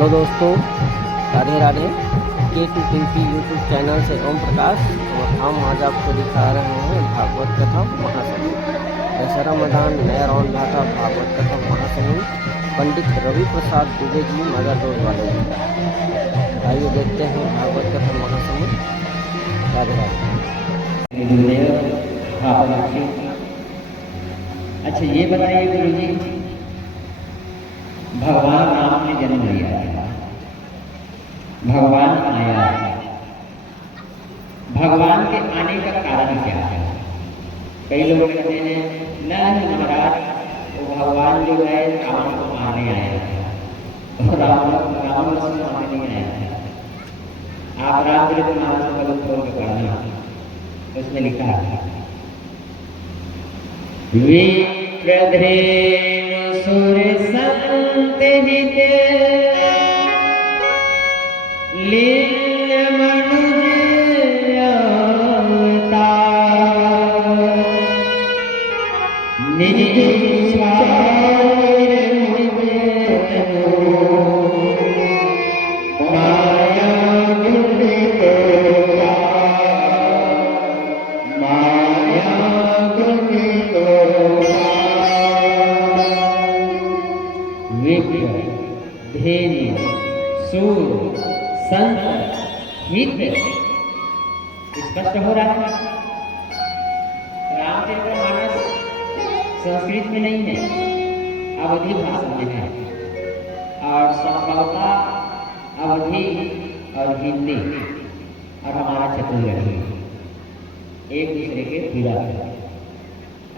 Hello दोस्तों, Radhe Radhe. K2 YouTube channel से ओम प्रकाश और हम आज आपको दिखा रहे हैं भागवत कथा महासमूह। दशहरा मैदान नया राउंड घाटा भागवत कथा महासमूह पंडित रवि प्रसाद दुबे जी मदर रोड वाले जी का। आइए देखते हैं भागवत कथा महासमूह। राधे राधे। अच्छा ये बताइए गुरु जी, भगवान राम ने जन्म लिया है, भगवान आया है, भगवान के आने का कारण क्या है? कई लोग कहते हैं नहीं महाराज, वो भगवान जो है रावण को मारने आया है और रावण को मारने नहीं आया है। आप रामचरितमानस को खोल के पढ़ना, उसमें लिखा है विप्रधेनु सुरसंत हिते लीन मनुज अवतार निज स्वामिर मुझको माया गुण को माया गुण को विप्र धेनु सूर संत हित। स्पष्ट हो रहा है। रामचरितमानस संस्कृत में नहीं है, अवधी भाषा में है और संभवतः अवधी और हिंदी और हमारा छत्तीसगढ़ी एक दूसरे के विरोध है।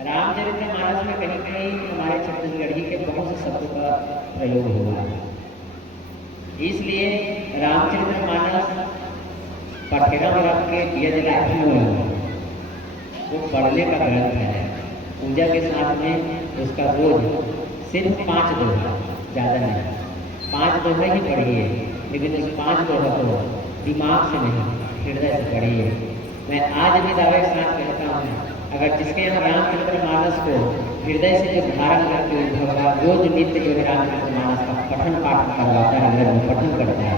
रामचरितमानस में कहीं कहीं हमारे छत्तीसगढ़ी के बहुत से शब्दों का प्रयोग हुआ है, इसलिए रामचरितमानस पठेरा में रख के दिया जलाते हुए वो पढ़ने का ग्रंथ है। पूजा के साथ में उसका रोज सिर्फ 5 दोहा, ज़्यादा नहीं, 5 दोहे ही पढ़िए, लेकिन उस 5 दोहा को दिमाग से नहीं हृदय से पढ़िए। मैं आज भी दावे के साथ कहता हूँ, अगर जिसके यहाँ रामचरितमानस को हृदय से जो धारण करके भगवान रोज नित्य जो है रामचरितमानस का पठन पाठ करवाता है, घर में पठन करता है,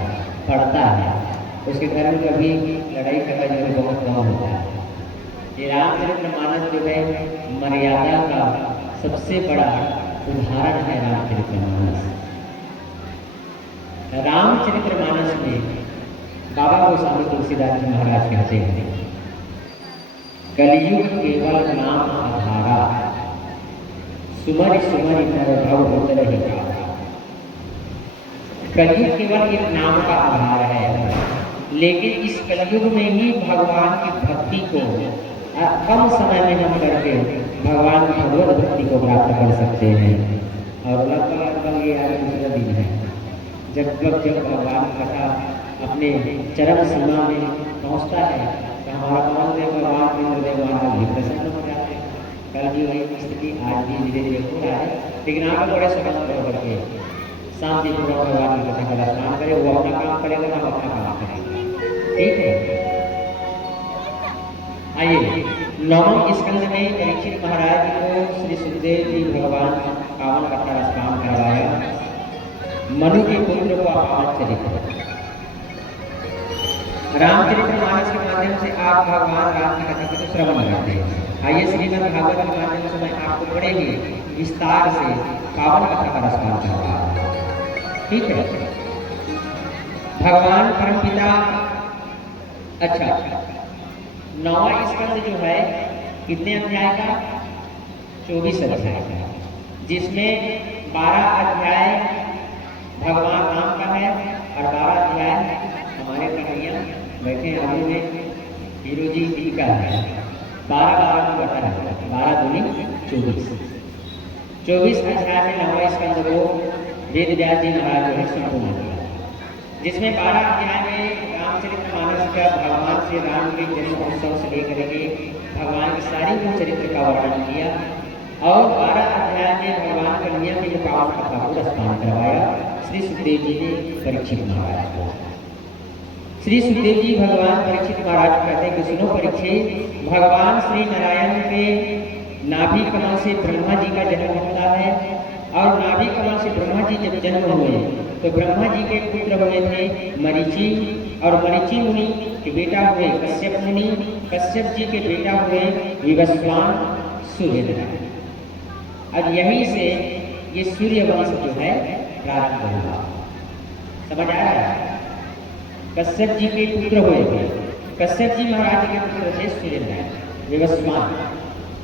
पढ़ता है, उसके घर में कभी लड़ाई का जो है बहुत कम होता है। ये रामचरितमानस जो है मर्यादा का सबसे बड़ा उदाहरण है। रामचरितमानस में बाबा गोस्वामी तुलसीदास जी महाराज कहते हैं, कलयुग केवल नाम आधारा, सुमरि सुमरि नर भव होत रही। कलयुग केवल एक नाम का आधार है, लेकिन इस कलयुग में ही भगवान की भक्ति को कम समय में हम करके भगवान की भगवत भक्ति को प्राप्त कर सकते हैं। और लगभग ये आज दूसरा दिन है जब भगवान कथा अपने चरम सीमा में पहुंचता है तो हमारा मन में भगवान इंद्रदेव भी प्रसन्न हो जाते हैं। कल भी वही स्थिति आज भी धीरे धीरे हो रहा है, लेकिन आप बड़े समझ करके शांतिपूर्वक भगवान की कथा का स्नान करें, वो अपना काम करेगा, हम अपना काम करेंगे। ठीक है, आइए नवम स्कंद में परीक्षित महाराज को श्री सुखदेव जी भगवान पावन कथा का स्नान करवाया। मनु के पुत्र को पावन चरित्र रामचरितमानस के माध्यम से आप भगवान राम की कथा को श्रवण करते हैं। आइए श्रीमद् भागवत के माध्यम से मैं आपको बड़े ही विस्तार से पावन कथा का रसपान करवाऊंगा। ठीक है, भगवान परमपिता। अच्छा, 9वां स्कंद जो है कितने अध्याय का? 24 अध्याय का, जिसमें 12 अध्याय भगवान राम का है और 12 अध्याय हमारे कन्हैया बैठे आगे में हीरो जी का है। 12 में बटा है, 12 दूनी 24। 24 अध्याय में 9वां स्कंद को वेद व्यास जी महाराज जो है संपूर्ण किया, जिसमें 12 अध्याय में रामचरितमानस का भगवान श्री राम के जन्म उत्सव से लेकर के भगवान की सारी गुण चरित्र का वर्णन किया और 12 अध्याय में भगवान कन्हैया के जो पावन कथा को रसपान करवाया श्री सुखदेव जी ने परीक्षित महाराज को। श्री सुखदेव जी भगवान परीक्षित महाराज कहते हैं कि सुनो परीक्षित, भगवान श्री नारायण के नाभि कमल से ब्रह्मा जी का जन्म होता है और नाभि कमल से ब्रह्मा जी जब जन्म हुए तो ब्रह्मा जी के पुत्र हुए थे मरीचि, और मरीचि मुनि के बेटा हुए कश्यप मुनि, कश्यप जी के बेटा हुए विवस्वान सूर्य। अब यहीं से ये सूर्य वंश जो है प्रारंभ हुआ। समझ आ रहा है? कश्यप जी के पुत्र हुए थे, कश्यप जी महाराज के पुत्र थे सूर्य विवस्वान,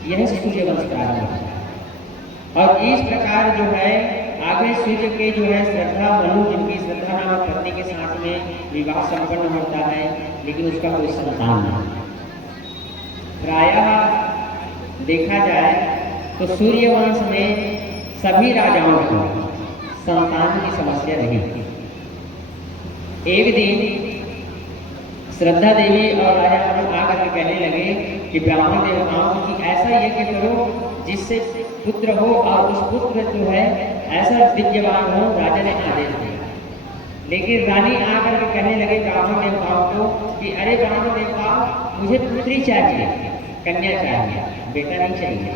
यह सूर्य वंश प्रारंभ हुआ। और इस प्रकार जो है आगे सूर्य के जो है श्रद्धा मनु, जिनकी श्रद्धा नामक पत्नी के साथ में विवाह संपन्न होता है, लेकिन उसका कोई संतान नहीं। प्रायः देखा जाए तो सूर्यवंश में सभी राजाओं को संतान की समस्या नहीं थी। एक दिन श्रद्धा देवी और राजा मनु आकर के कहने लगे कि ब्राह्मण देवताओं की ऐसा यज्ञ करो जिससे पुत्र हो, और उस पुत्र जो है ऐसा दिव्यवान हो। राजा ने आदेश दिया, लेकिन रानी आकर के कहने लगे ब्राह्मण देवताओं को कि अरे ब्राह्मण देवताओं, मुझे पुत्री चाहिए, कन्या चाहिए, बेटा नहीं चाहिए।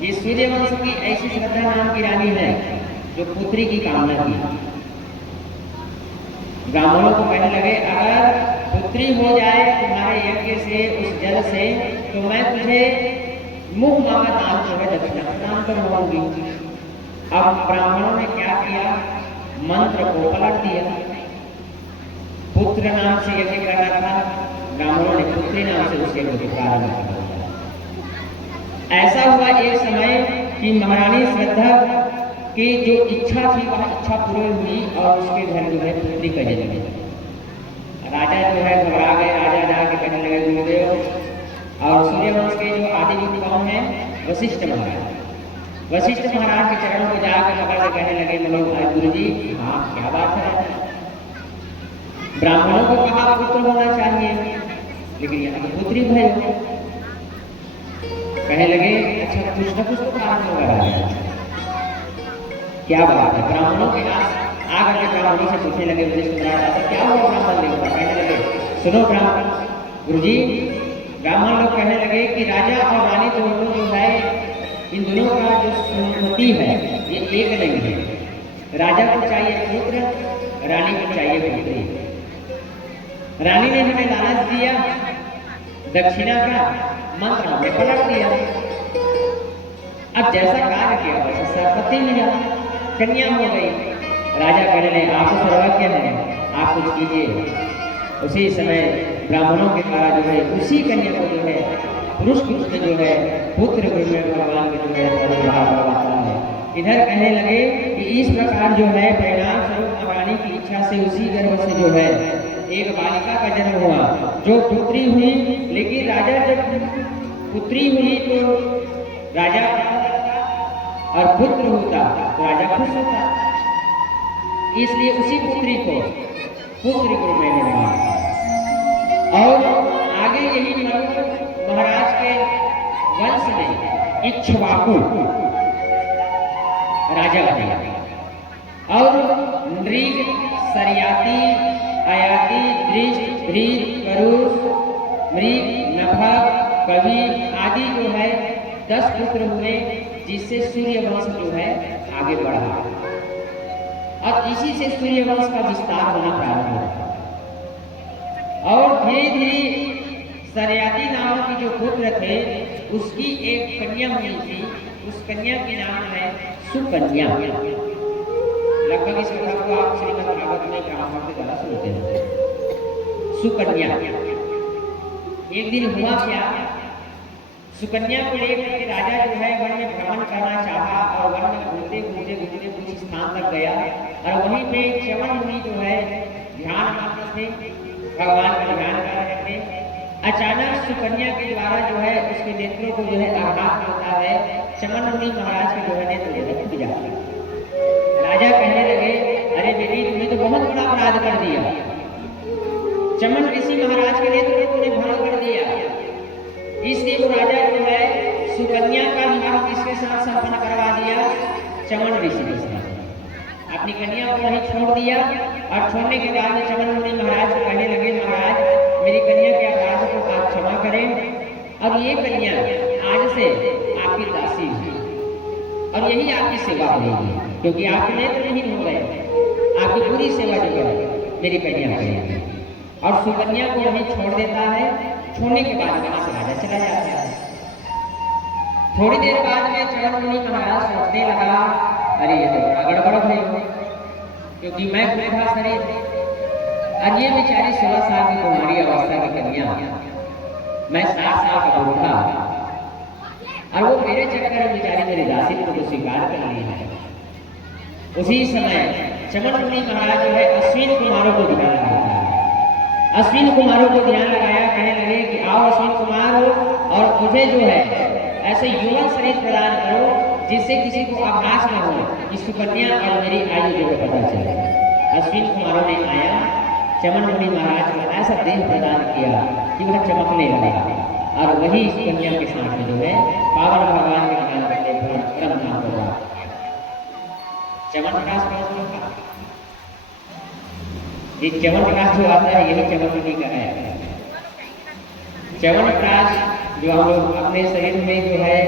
ये सूर्यवंश की ऐसी श्रद्धा नाम की रानी है जो पुत्री की कामना की। ब्राह्मणों को कहने लगे अगर पुत्री हो जाए तुम्हारे यज्ञ से, उस जल से, तो मैं तुझे मुंह मांगा दान जो है दक्षिणा प्रदान करवाऊंगी। अब ब्राह्मणों ने क्या किया, मंत्र को पलट दिया। पुत्र नाम से यज्ञ करना था, ब्राह्मणों ने पुत्री नाम से उस यज्ञ को प्रारंभ कर दिया। ऐसा हुआ एक समय कि महारानी श्रद्धा की जो इच्छा थी वह इच्छा पूरी हुई और उसके घर जो है पुत्री का जन्म हुआ। राजा जो है घबरा गए, राजा जाके कहने लगे गुरुदेव, और सूर्यवंश के जो आदि गुरु कौन है, वशिष्ठ महाराज। वशिष्ठ महाराज के चरणों को जाकर पकड़ के कहने लगे मनोभाई गुरु जी, हाँ क्या बात है, ब्राह्मणों को कहा पुत्र होना चाहिए, लेकिन यहाँ तो पुत्री भय हो। कहने लगे अच्छा कुछ न कुछ तो कारण होगा राजा, क्या बात है। ब्राह्मणों के आकर के ब्राह्मणों से पूछने लगे वशिष्ठ महाराज क्या हुआ ब्राह्मण देवता। कहने लगे सुनो ब्राह्मण गुरु जी, ब्राह्मण लोग कहने लगे कि राजा और रानी दोनों जो है, इन दोनों का जो सम्मति है ये एक नहीं है। राजा को चाहिए पुत्र, रानी को चाहिए पुत्री। रानी ने हमें लालच दिया दक्षिणा का, मंत्र हमें पलट दिया। अब जैसा कार्य किया वैसा सरस्वती मिला, कन्या हो गई। राजा कहने लगे आप सर्वज्ञ हैं, आप कुछ कीजिए। उसी समय ब्राह्मणों के द्वारा जो है उसी कन्या को जो है पुरुष पुत्र जो है पुत्र में भगवान के जो है प्रादुर्भाव करवाता है। इधर कहने लगे कि इस प्रकार जो है परिणाम स्वरूप महारानी की इच्छा से उसी गर्भ से जो है एक बालिका का जन्म हुआ जो पुत्री हुई। लेकिन राजा जब पुत्री हुई तो राजा और पुत्र होता तो राजा खुश होता, इसलिए उसी पुत्री को पुत्र को मैंने माना। और आगे यही मनु महाराज के वंश में इक्ष्वाकु राजा बने, और नृग, सरयाती, अयाती, दृष्ट, धृत, करुष, मृग, नभग, कवि आदि जो है 10 पुत्र हुए, जिससे सूर्य वंश जो है आगे बढ़ा और इसी से सूर्य वंश का विस्तार होना प्रारंभ हुआ। और धीरे धीरे सरयाती नाम की जो पुत्र थे उसकी एक कन्या हुई थी, उस कन्या के नाम है सुकन्या। लगभग इस कथा को आप श्रीमद् भागवत में ब्राह्मण के द्वारा सुनते हैं। सुकन्या एक दिन हुआ क्या, सुकन्या को लेकर के राजा जो है वन में भ्रमण करना चाहा और वन में घूमते घूमते घूमते कुछ स्थान तक गया और वहीं पे च्यवन मुनि जो है ध्यान करते थे, भगवान का ध्यान कर रहे थे। अचानक सुकन्या के द्वारा जो है उसके नेत्रों को जो है आघात होता है, च्यवन मुनि महाराज के जो है नेत्र जो है टूट जाते हैं। राजा कहने लगे अरे बेटी तुमने तो बहुत बड़ा अपराध कर दिया, च्यवन ऋषि महाराज के नेत्र को तुमने भंग कर दिया। इसलिए वो राजा जो है सुकन्या का विवाह किसके साथ संपन्न करवा दिया, च्यवन ऋषि के साथ। अपनी कन्या को वहीं छोड़ दिया और छोड़ने के बाद में च्यवन मुनि महाराज को कहने लगे महाराज मेरी कन्या के अपराध को आप क्षमा करें और ये कन्या आज से आपकी दासी है और यही आपकी सेवा होगी, क्योंकि आपके नेत्र नहीं हो गए, आपकी पूरी सेवा जो है मेरी कन्या करेगी। और सुकन्या को वहीं छोड़ देता है। छोड़ने के बाद वहां से राजा चला जाता है। थोड़ी देर बाद में चरण मुनि महाराज सोचने लगा, अरे ये तो बड़ा गड़बड़ है, क्योंकि मैं बूढ़ा शरीर और ये बेचारी 16 साल की कुमारी अवस्था की कन्या, मैं 60 साल का बूढ़ा, और वो मेरे चक्कर में बेचारी मेरी दासी को स्वीकार कर ली है। उसी समय चमन मुनि महाराज जो है अश्विन कुमारों को ध्यान लगाता है। अश्विन कुमारों को ध्यान लगाया, कहने लगे कि आओ अश्विन कुमार और मुझे जो है ऐसे युवा शरीर प्रदान करो जिससे किसी को आभास न हो कि सुकन्या और मेरी आयु जो है पता चले। अश्विन कुमारों ने आया, चमन मुनि महाराज को ऐसा देह प्रदान किया कि वह चमकने लगा, और वही सुकन्या के साथ में जो है पावन भगवान के ध्यान करने पर परम धाम होगा। चमन का ये च्यवनप्राश जो आता है यही चमन मुनि का है। च्यवनप्राश जो हम लोग अपने शरीर में जो है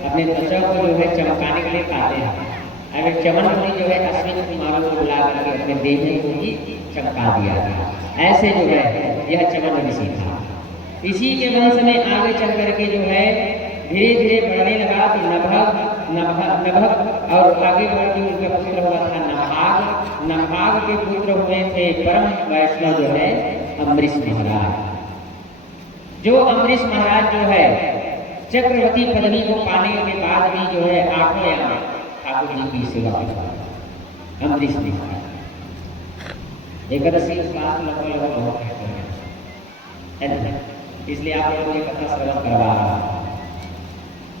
अपने त्वचा को जो है चमकाने के लिए खाते हैं, अगर चमन मुनि जो है अश्विन कुमारों को बुला करके अपने देह को ही चमका दिया गया। ऐसे जो है यह चमन ऋषि था। इसी के वंश में आगे चल करके जो है धीरे धीरे बढ़ने लगा। तो नभग और आगे बढ़ के उनका पुत्र हुआ था नभाग। नभाग के पुत्र हुए थे परम वैष्णव जो है अम्बरीश महाराज। जो अम्बरीश महाराज जो है चक्रवर्ती पदवी को पाने के बाद भी जो है आठों याम ठाकुर जी की सेवा करता अम्बरीश महाराज। एकादशी उपवास लगभग बहुत है, इसलिए आप लोगों को कथा श्रवण करवा रहा हूं।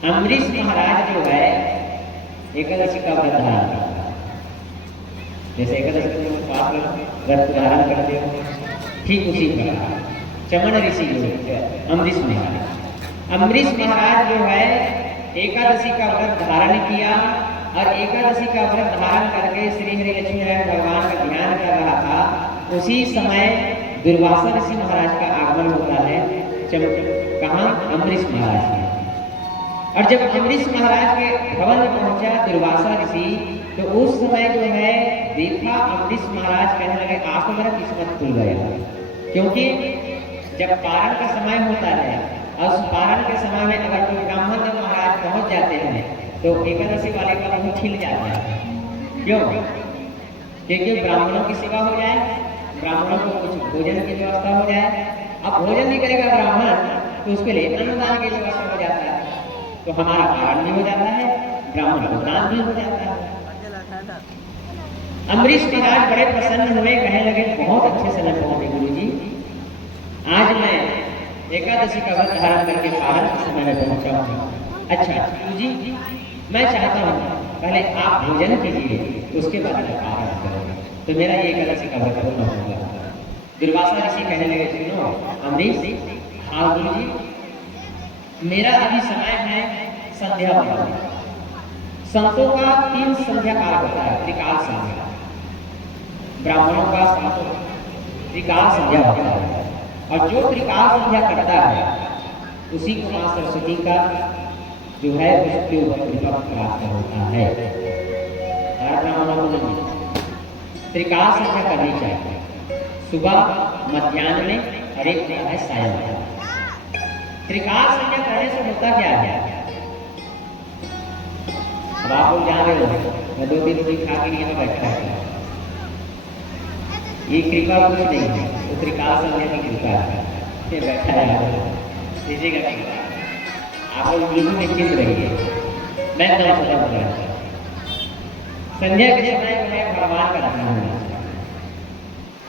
अम्बरीश महाराज जो है एकादशी का व्रत धारण करता है। जैसे एकादशी को उपवास व्रत धारण करते हो, ठीक उसी प्रकार चमन ऋषि जो है अम्बरीश महाराज। अम्बरीश महाराज जो है एकादशी का व्रत धारण किया, और एकादशी का व्रत धारण करके श्री हरि लक्ष्मी नारायण भगवान का ध्यान कर रहा था। उसी समय दुर्वासा ऋषि महाराज का आगमन होता है। कहाँ? अम्बरीश महाराज के। और जब अम्बरीश महाराज के भवन में पहुंचा दुर्वासा ऋषि, तो उस समय जो है देखा अम्बरीश महाराज कहने लगे आज तो मेरा किस्मत खुल गया, क्योंकि जब पारण का समय होता है और उस पारण के समय में अगर कोई ब्राह्मण जब महाराज पहुंच जाते हैं तो एकादशी वाले का मुंह खिल जाता है। क्यों? क्योंकि ब्राह्मणों की सेवा हो जाए, ब्राह्मणों को कुछ भोजन की व्यवस्था हो जाए। अब भोजन नहीं करेगा ब्राह्मण तो उसके लिए अन्नदान की व्यवस्था हो जाता है, तो हमारा पारण भी हो जाता है, ब्राह्मण को दान भी हो जाता है। अम्बरीश महाराज बड़े प्रसन्न हुए, कहने लगे बहुत अच्छे से मैं पहुंचे गुरु जी, आज मैं एकादशी का व्रत धारण करके पारण के समय में पहुंचा हूँ। अच्छा गुरु जी, मैं चाहता हूँ पहले आप भोजन कीजिए, उसके बाद मैं पारण करूँगा, तो मेरा ये एकादशी का व्रत पूर्ण होगा। दुर्वासा ऋषि कहने लगे सुनो अम्बरीश, हाँ गुरु जी, मेरा अभी समय है संध्या वंदन। संतों का 3 संध्या काल होता है, त्रिकाल संध्या। ब्राह्मणों का संतों त्रिकाल संध्या होता है, और जो त्रिकाल संध्या करता है उसी को मां सरस्वती का जो है उसके ऊपर कृपा प्राप्त होता है। हर ब्राह्मणों को नहीं, त्रिकाल संध्या करनी चाहिए, सुबह मध्याह्न में और एक होता है सायं। त्रिकाल संध्या करने से होता क्या है? अब आप लोग जान रहे हो, मैं 2-3 रोटी खा के यहाँ बैठा है, ये कृपा कुछ नहीं है, तो त्रिकाल संध्या की कृपा है, ये बैठा है इसी का कृपा। आप लोग बिल्कुल निश्चित रहिए, मैं एकदम सदा बता रहा हूँ। संध्या के समय में भगवान का ध्यान होना चाहिए,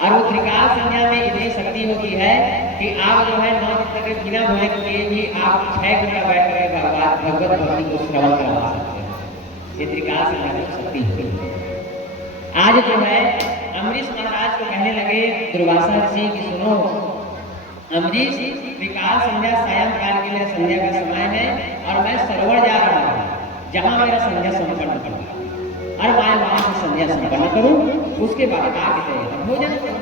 और वो त्रिकाल संध्या में इतनी शक्ति होती है कि आप जो है 9 दिन तक बिना भोजन किए भी आप 6 घंटा बैठ कर भगवान भगवत भक्ति को श्रवण करवा सकते हैं। ये त्रिकाल संध्या की शक्ति होती है। आज जो है अम्बरीश महाराज को कहने लगे दुर्वासा ऋषि कि सुनो अम्बरीश, त्रिकाल संध्या सायंकाल के लिए संध्या का समय है, और मैं सरोवर जा रहा हूँ जहाँ मेरा संध्या संपन्न करूँ, और मैं वहां से संध्या संपन्न करूं, उसके बाद आगे भोजन करूं।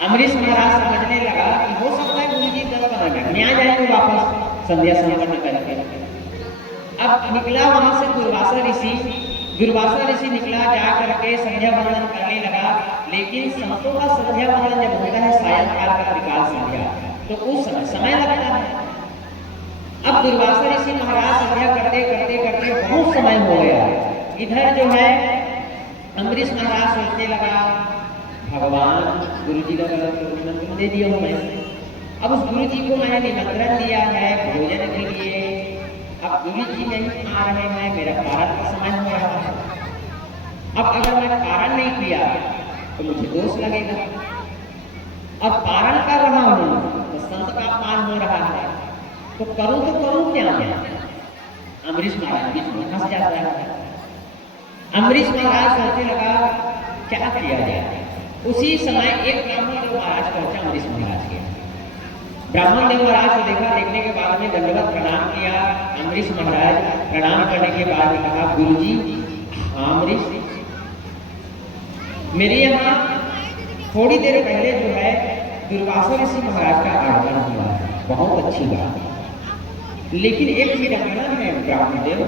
अम्बरीश महाराज समझने लगा कि हो सकता है गुरु जी 10-15 मिनट में आ जाएंगे वापस संध्या संपन्न करके। अब निकला वहां से दुर्वासा ऋषि निकला, जा करके संध्या वंदन करने लगा। लेकिन संतों का संध्या वंदन जब होता है सायंकाल का त्रिकाल संध्या, तो उस समय लगता है। अब दुर्वासा ऋषि महाराज संध्या करते करते करते बहुत समय हो गया। इधर जो है अम्बरीश महाराज सोचने लगा, भगवान गुरु जी का निमंत्रण दे दिया हूँ मैं, अब उस गुरु जी को मैंने निमंत्रण दिया है भोजन के लिए, अब गुरु जी नहीं आ रहे हैं, मेरा पारण का समय हो रहा है। अब अगर मैं पारण नहीं किया तो मुझे दोष लगेगा। अब पारण कर रहा हूँ तो संत का अपमान हो रहा है, तो करूँ क्या मैं? अम्बरीश महाराज बीच में फंस जाता है। अम्बरीश महाराज सोचने लगा क्या किया जाए। उसी समय एक ब्राह्मण देव महाराज पहुंचा अम्बरीश महाराज के। ब्राह्मण देव महाराज को देखा, देखने के बाद में दंडवत प्रणाम किया। अम्बरीश महाराज प्रणाम करने के बाद में कहा, गुरुजी, हाँ अम्बरीश, मेरे यहाँ थोड़ी देर पहले जो है दुर्वासा ऋषि महाराज का आगमन हुआ है, बहुत अच्छी बात, लेकिन एक विडंबना है ब्राह्मण देव।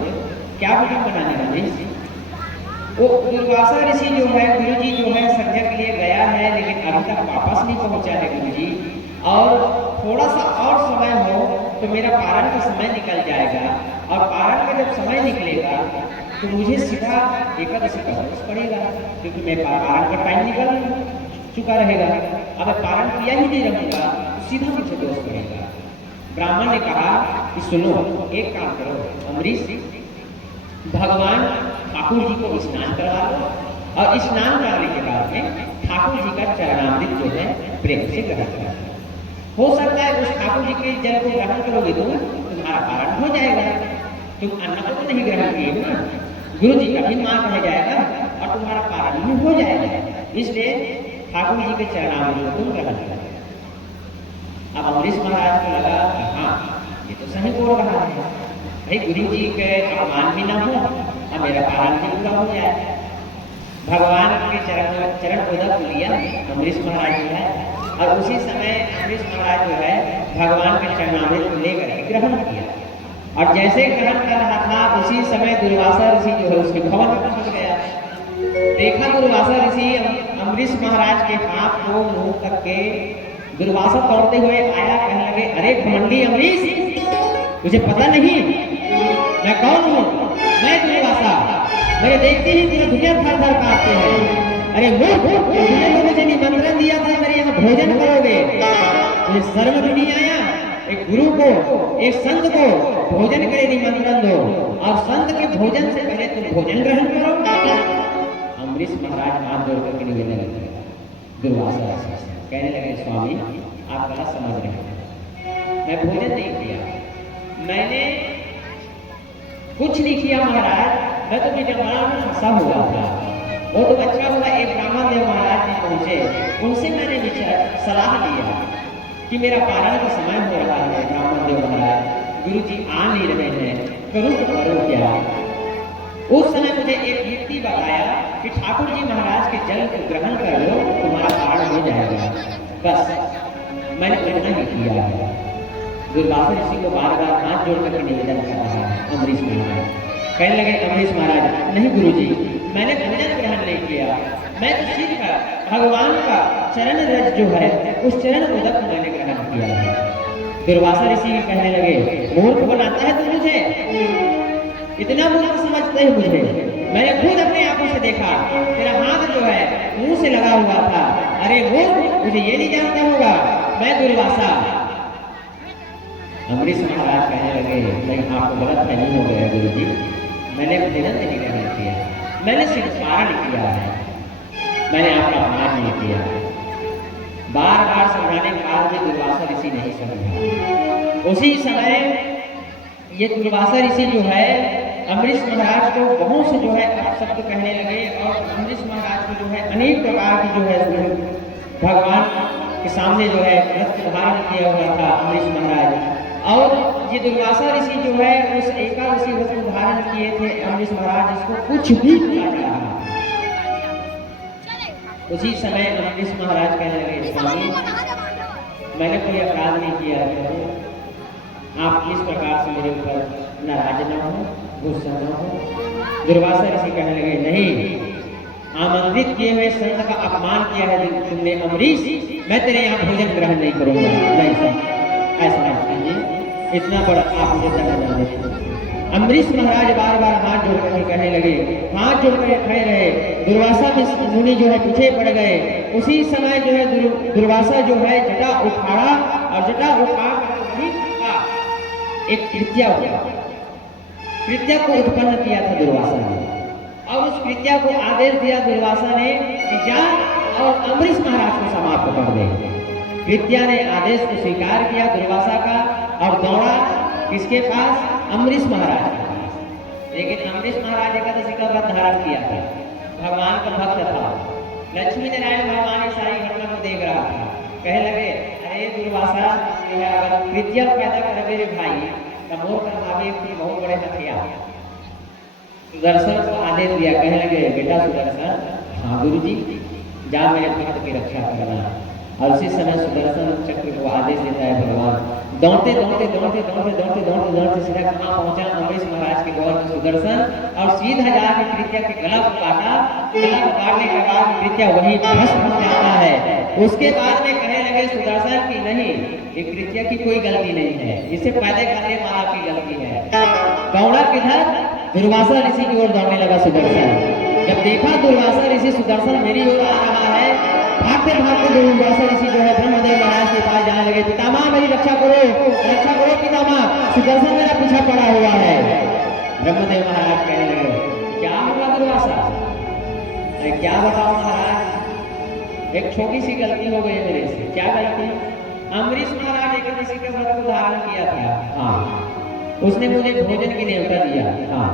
क्या विडंबना है अम्बरीश? वो दुर्वासा ऋषि जो है, गुरु जी जो है संध्या के लिए गया है, लेकिन अभी तक वापस नहीं पहुंचा है गुरु जी, और थोड़ा सा और समय हो तो मेरा पारण का समय निकल जाएगा, और पारण का जब समय निकलेगा तो मुझे सीधा एकादशी का दोष पड़ेगा, क्योंकि मैं पारण का टाइम निकल चुका रहेगा। अब मैं पारण किया ही नहीं रहूंगा तो सीधा मुझे दोष पड़ेगा। ब्राह्मण ने कहा कि सुनो, एक काम करो अम्बरीश, भगवान ठाकुर जी को स्नान करवा लो, और स्नान कराने के बाद में ठाकुर जी का चरणामृत जो है प्रेम से ग्रहण करो। हो सकता है उस ठाकुर जी के जल को ग्रहण करोगे तो तुम्हारा पारण हो जाएगा। तुम अन्न को तो नहीं ग्रहण किए ना, गुरु जी का भी मान रह जाएगा और तुम्हारा पारण भी हो जाएगा। इसलिए ठाकुर जी के चरणामृत को तुम ग्रहण करो। अब अम्बरीश महाराज को लगा, हाँ ये तो सही बोल रहा है, भाई गुरु जी के अपमान भी ना हो और मेरा पारण भी पूरा हो जाए। भगवान के चरण उदक लिया अम्बरीश महाराज जो है, और उसी समय अम्बरीश महाराज जो है भगवान के चरणामृत को लेकर ग्रहण किया। और जैसे ग्रहण कर रहा था उसी समय दुर्वासा ऋषि जो है उसके भवन में पहुंच गया। देखा दुर्वासा ऋषि अम्बरीश महाराज के हाथ को मुंह करके दुर्वासा तोड़ते हुए आया, कहने लगे, अरे घमंडी अम्बरीश, मुझे पता नहीं मैं कौन हूँ? मैं दुर्वासा, मेरे देखते ही पूरा दुनिया थर थर कांपते हैं। अरे मूर्ख, तुमने तो मुझे निमंत्रण दिया था मेरे यहाँ भोजन करोगे, मुझे शर्म भी नहीं आया? एक गुरु को, एक संत को भोजन के लिए निमंत्रण दो, और संत के भोजन से पहले तुम भोजन ग्रहण करो। अम्बरीश महाराज हाथ जोड़ करके निवेदन लगे दुर्वासा से, कहने लगे, स्वामी आप गलत समझ रहे हैं, मैं भोजन नहीं किया, मैंने कुछ नहीं किया महाराज, मैं तो विडंबना में फंसा हुआ था। वो तो अच्छा हुआ एक ब्राह्मण देव महाराज जी पहुंचे, उनसे मैंने विचार सलाह लिया कि मेरा पारण का समय हो रहा है, ब्राह्मण देव महाराज गुरु जी आ नहीं रहे हैं, करूँ तो करूँ क्या? उस समय मुझे एक युक्ति बताया कि ठाकुर जी महाराज के जल को ग्रहण कर लो, तुम्हारा पारण हो जाएगा। बस मैंने उतना ही किया है। दुर्वासा ऋषि को बार बार हाथ जोड़ करके निवेदन कर रहा है अम्बरीश महाराज। कहने लगे अम्बरीश महाराज, नहीं गुरुजी, मैंने भोजन ग्रहण नहीं किया, मैं तो सिर्फ भगवान का चरण रज जो है उस चरण उदक मैंने ग्रहण किया है। दुर्वासा ऋषि कहने लगे, मूर्ख बनाता है तू मुझे, इतना मूर्ख समझते है मुझे, मैंने खुद अपने आंखों से देखा, तेरा हाथ जो है मुंह से लगा हुआ था। अरे मूर्ख, मुझे ये नहीं जानता होगा, मैं दुर्वासा। अम्बरीश महाराज कहने लगे, नहीं आपको गलत फहमी हो गया गुरु जी, मैंने भोजन नहीं ग्रहण किया, मैंने सिर्फ पारण किया है, मैंने आपका अपमान नहीं किया। बार बार समझाने के बाद भी दुर्वासा ऋषि नहीं समझा। उसी समय ये दुर्वासा ऋषि जो है अम्बरीश महाराज को बहुत से जो है अपशब्द कहने लगे, और अम्बरीश महाराज को जो है अनेक प्रकार की जो है भगवान के सामने जो है व्रत धारण किया हुआ था अम्बरीश महाराज। और ये दुर्वासा ऋषि जो है उस एकादशी व्रत को धारण किए थे अम्बरीश महाराज, जिसको कुछ भी किया जा रहा। उसी समय अम्बरीश महाराज कहने लगे, स्वामी मैंने कोई अपराध नहीं किया है, आप इस प्रकार से मेरे ऊपर नाराज न हो, गुस्सा न हो। दुर्वासा ऋषि कहने लगे, नहीं, आमंत्रित किए हुए संत का अपमान किया है तुमने अम्बरीश, मैं तेरे यहाँ भोजन ग्रहण नहीं करूंगा। नहीं सर, ऐसा नहीं कीजिए, इतना बड़ा आप मुझे दंड न दें। अम्बरीश महाराज बार बार हाथ जोड़कर कहने लगे, हाथ जोड़कर खड़े रहे। दुर्वासा मुनि जो है पीछे पड़ गए। उसी समय जो है दुर्वासा जो है जटा उखाड़ा और जटा उखाड़ एक कृत्या हुआ। कृत्या को उत्पन्न किया था दुर्वासा ने, और उस कृत्या को आदेश दिया दुर्वासा ने कि जा और अम्बरीश महाराज को समाप्त कर दे। कृत्या ने आदेश को स्वीकार किया दुर्वासा का और दौड़ा किसके पास? अम्बरीश महाराज के पास। लेकिन अम्बरीश महाराज एकादशी का व्रत धारण किया था, भगवान का भक्त था। लक्ष्मी नारायण भगवान इस सारी घटना को देख रहा था। कहने लगे, अरे दुर्वासा, अगर कृत्या पैदा कर मेरे भाई तब मोर कर भाभी की बहुत बड़े हथियार। सुदर्शन को आदेश दिया, कहने लगे, बेटा सुदर्शन, हाँ गुरु जी, जा मेरे भक्त की रक्षा करना। और उसी समय सुदर्शन चक्र को आदेश देता है भगवान। दौड़ते दौड़ते दौड़ते दौड़ते दौड़ते दौड़ते दौड़ते सीधा कहाँ पहुंचा? अम्बरीश महाराज के गौर में सुदर्शन, और सीधा जाकर कृत्या के गला को काटा। गला को काटने के बाद कृत्या वही भस्म हो जाता है। उसके बाद में कहने लगे सुदर्शन की नहीं, ये कृत्या की कोई गलती नहीं है, इसे पैदा करने वाला की गलती है। दौड़ा किधर? दुर्वासा ऋषि की ओर दौड़ने लगा सुदर्शन। जब देखा दुर्वासा ऋषि सुदर्शन मेरी ओर आ रहा है, भागते भागते दुर्वासा ऋषि जो है ब्रह्मदेव महाराज के पास जाने लगे। पितामह मेरी रक्षा करो पितामह, सुदर्शन मेरा पीछा पड़ा हुआ है। ब्रह्मदेव महाराज कहने लगे, क्या हुआ दुर्वासा? अरे क्या बताओ महाराज, एक छोटी सी गलती हो गई मेरे से। क्या गलती? अम्बरीश महाराज एकादशी के व्रत को धारण किया था, हाँ, उसने मुझे भोजन की न्योता दिया, हाँ।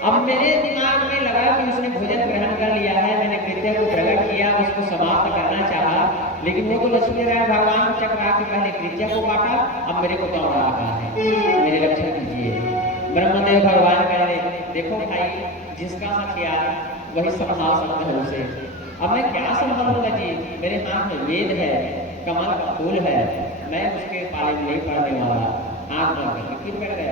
अब मेरे दिमाग में लगा कि उसने भोजन ग्रहण कर लिया है, मैंने कृत्य को प्रकट किया, उसको समाप्त करना चाहा, लेकिन वो तो लक्ष्मी नारायण भगवान चक्रा के पहले कृत्य को काटा, अब मेरे को दौड़ रहा है, मेरी रक्षा कीजिए। ब्रह्मदेव भगवान कहने, देखो भाई, जिसका हथियार वही संभाल सकता है उसे। अब मैं क्या संभालूंगा जी, मेरे हाथ में वेद है, कमल का फूल है, मैं उसके पाले में नहीं पड़ने वाला। हाथ बंद करके फिर बैठ गया।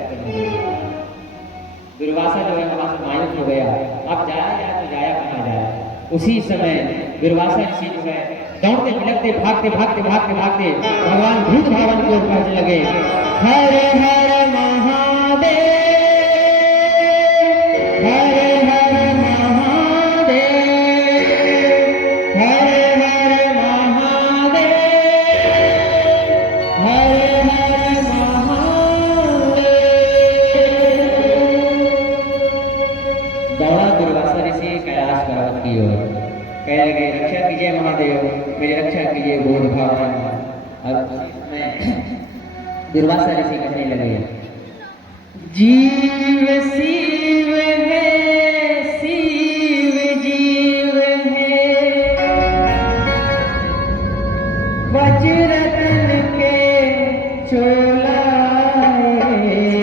दुर्वासा जो है वहां से मायूस हो गया। अब जाया जाए तो जाया कहाँ जाए? उसी समय दुर्वासा ऋषि जो है दौड़ते बिलखते भागते भागते भागते भागते भगवान भूत भवन की ओर पहुंचने लगे। हरे हरे महादेव, हरे हरे महादेव, हरे हरे महादेव, हरे हरे महादेव। दौड़ा दुर्वासा ऋषि कैलाश पर्वत की ओर, कहने लगे, रक्षा कीजिए महादेव, मेरी रक्षा कीजिए बोध भगवान। और दुर्वासा ऋषि कहने लगे, जीव शिव है, शिव जीव है, वज्रतन के चोला है।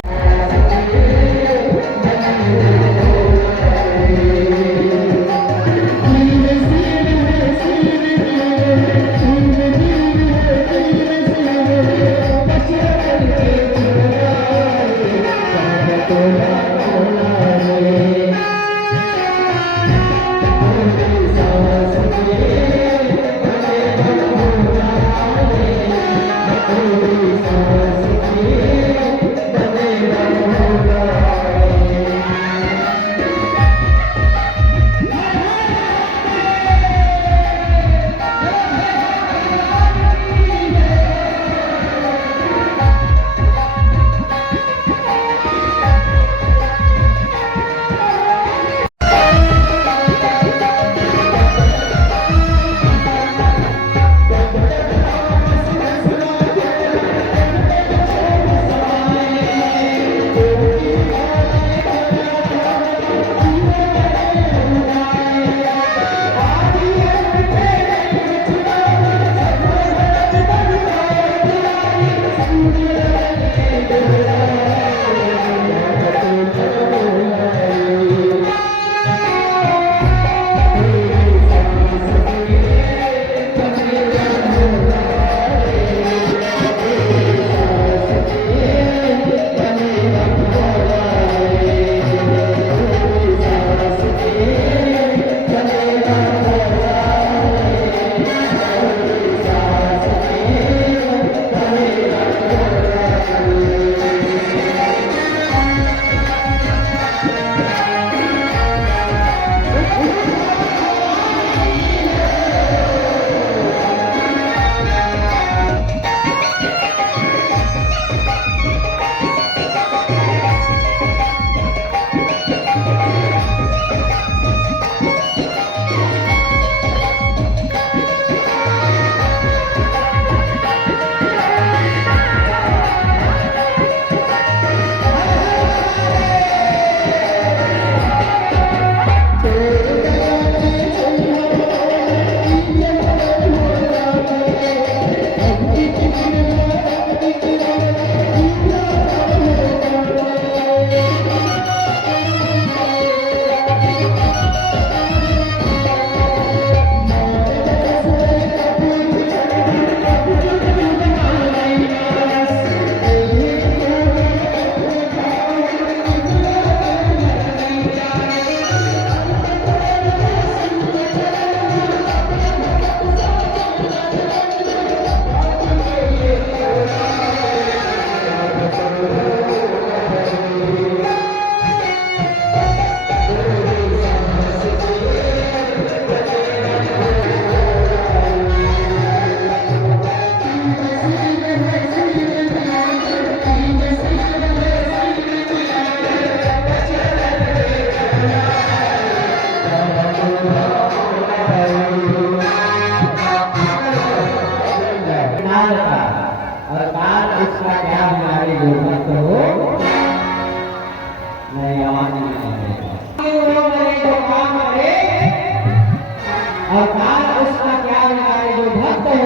और कारण उसका क्या है जो भक्त हो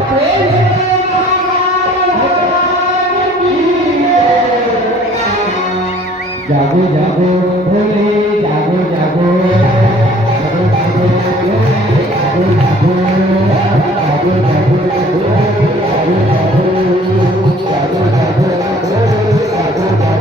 प्रेम से जागो जागो भोले जागो जागो जागो जागो भोले जागो जागो जागो जागो भोले जागो जागो जागो जागो भोले जागो जागो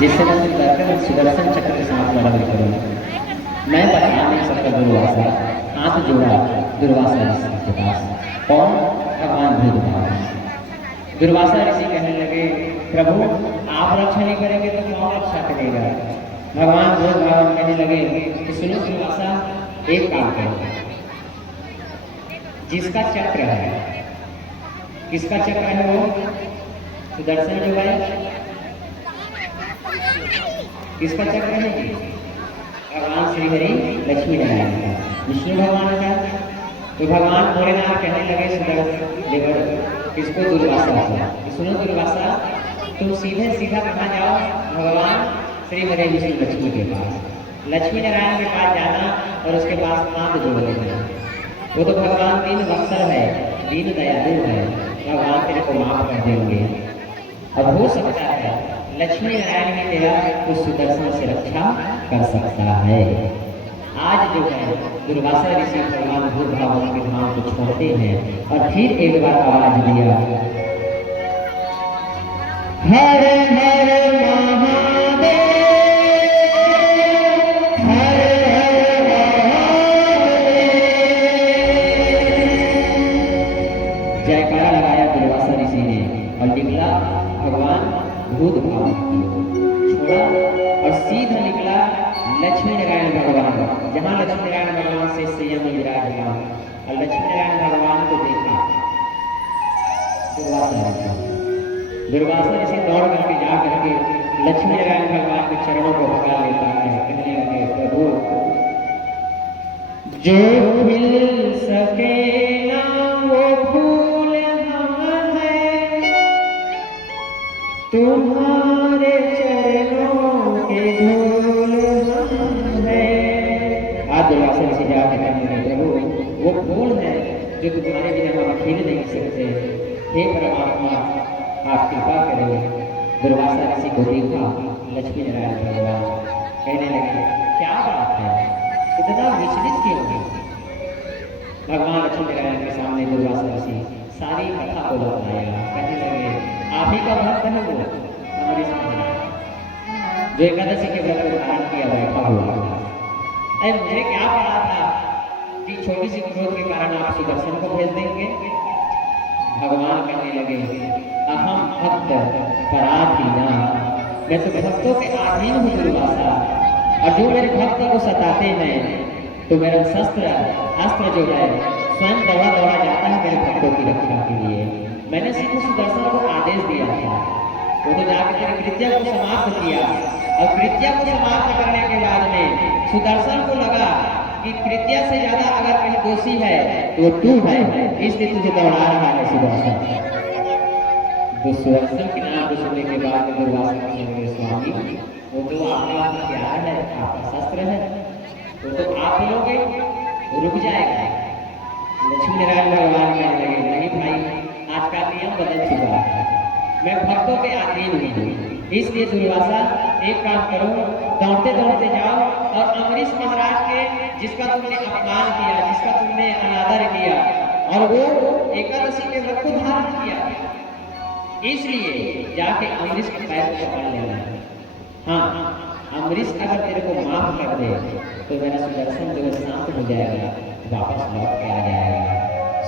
जिससे मैं करकर सुदर्शन चक्र के साथ लड़ाई करूँ। मैं बता नहीं सकता दुर्वासा, हाथ जोड़ा दुर्वासा ऋषि के पास और भगवान भूत दुर्वासा ऋषि कहने लगे, प्रभु आप रक्षा नहीं करेंगे तो कौन रक्षा करेगा। भगवान भूत कहने लगे कि सुनो दुर्वासा, एक काम करो, जिसका चक्र है, किसका चक्र है वो सुदर्शन जो है, किसका चक्र है जी? भगवान श्री हरि लक्ष्मी नारायण का, विष्णु भगवान का। तो भगवान भोलेनाथ कहने लगे सुदर्शन किसको दुर्वासा को, सुनो दुर्वासा तुम सीधे सीधा कहाँ जाओ, भगवान श्री हरि विष्णु लक्ष्मी के पास, लक्ष्मी नारायण के पास जाना और उसके पास हाथ जोड़ लेना। वो तो भगवान दीन वत्सल है, दीन दयालु है, भगवान तेरे को माफ कर देंगे। अब हो सकता है लक्ष्मी नारायण की तेरा उस सुदर्शन से रक्षा कर सकता है। आज जो है दुर्वासा ऋषि भगवान भूत भावन के धाम को छोड़ते हैं और फिर एक बार आवाज दिया, हर हर महादेव, हर हर महादेव। जयकारा लगाया दुर्वासा ऋषि ने और निकला भगवान भूत भाव छोड़ा और सीधा निकला लक्ष्मी नारायण भगवान, जहाँ लक्ष्मी नारायण भगवान से संयम में विराजमान, और लक्ष्मी नारायण भगवान को देखा दुर्वासा ऋषि दौड़ करके जा करके लक्ष्मी नारायण भगवान के चरणों को पकड़ लेता है, कहने लगे प्रभु जो मिल सके ना वो फूल हम है, तुम्हारे चरणों के धूल हम है। आज दुर्वासा ऋषि जाके कहने लगे प्रभु वो फूल है जो तुम्हारे बिना हम खिल नहीं सकते, हे परमात्मा आप कृपा करें। दुर्वासा ऋषि को देखा लक्ष्मी नारायण भगवान, कहने लगे क्या बात है, इतना विचलित क्यों है। भगवान लक्ष्मी नारायण के सामने दुर्वासा ऋषि सारी कथा को बताया, कहने लगे आप ही का भक्त है वो हमारे सामने जो एकादशी के व्रत को धारण किया बैठा हुआ। अरे मुझे क्या पता था कि छोटी सी क्रोध के कारण आप सुदर्शन को भेज देंगे। भगवान कहने लगे अहम भक्त पराधीना, मैं तो भक्तों के अधीन हूँ दुर्वासा, और जो मेरे भक्त को सताते हैं तो मेरा शस्त्र अस्त्र जो है स्वयं दौड़ा दौड़ा जाता है मेरे भक्तों की रक्षा के लिए। मैंने सीधे सुदर्शन को आदेश दिया था, वो तो जाके तेरी कृत्या को समाप्त किया, और कृत्या को समाप्त करने के बाद में सुदर्शन को लगा कि कृत्या से ज्यादा अगर कहीं दोषी है तो वो तू है, इसलिए तुझे दौड़ा रहा है सुदर्शन। तो सुदर्शन के नाम को सुनने के बाद में दुर्वासा कहने लगे, स्वामी वो तो आपका हथियार है, आपका शस्त्र है, वो तो आप बोलोगे रुक जाएगा। लक्ष्मी नारायण भगवान कहने लगे, नहीं भाई, आज का नियम बदल चुका है, मैं भक्तों के अधीन हूँ, इसलिए दुर्वासा एक काम करो, दौड़ते दौड़ते जाओ और अम्बरीश महाराज के जिसका तुमने अपमान किया, जिसका तुमने अनादर किया और वो एकादशी के व्रत को धारण किया, इसलिए जाके अम्बरीश के पैर को पकड़ लेना है। हाँ, अम्बरीश अगर तेरे को माफ कर दे तो मेरा सुदर्शन जो है शांत हो जाएगा, वापस लौट के आ जाएगा।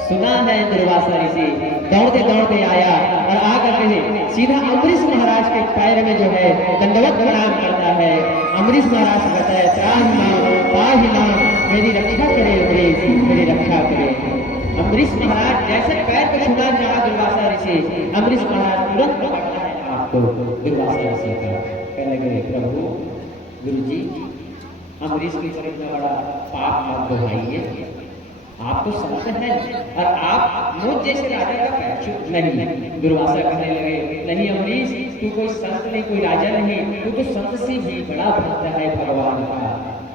सुना है दुर्वासा ऋषि दौड़ते दौड़ते आया और आकर के सीधा अम्बरीश महाराज के पैर में जो है दंडवत प्रणाम करता है। अम्बरीश महाराज कहता है, त्राहि मां पाहि मां, मेरी रक्षा करे अम्बरीश, मेरी रक्षा करे। अम्बरीश महाराज जैसे पैर को छूना चाहा दुर्वासा ऋषि, अम्बरीश महाराज तुरंत पकड़ता है आपको दुर्वासा ऋषि का, कहने लगे, प्रभु गुरु जी, अम्बरीश की तरह इतना बड़ा पाप मत दोहराइए, आप तो संत हैं और आप मुझ जैसे राजा का पैर छू नहीं। दुर्वासा कहने लगे, नहीं अम्बरीश, तू कोई संत नहीं, कोई राजा नहीं, तू तो संत से भी बड़ा भक्त है भगवान का,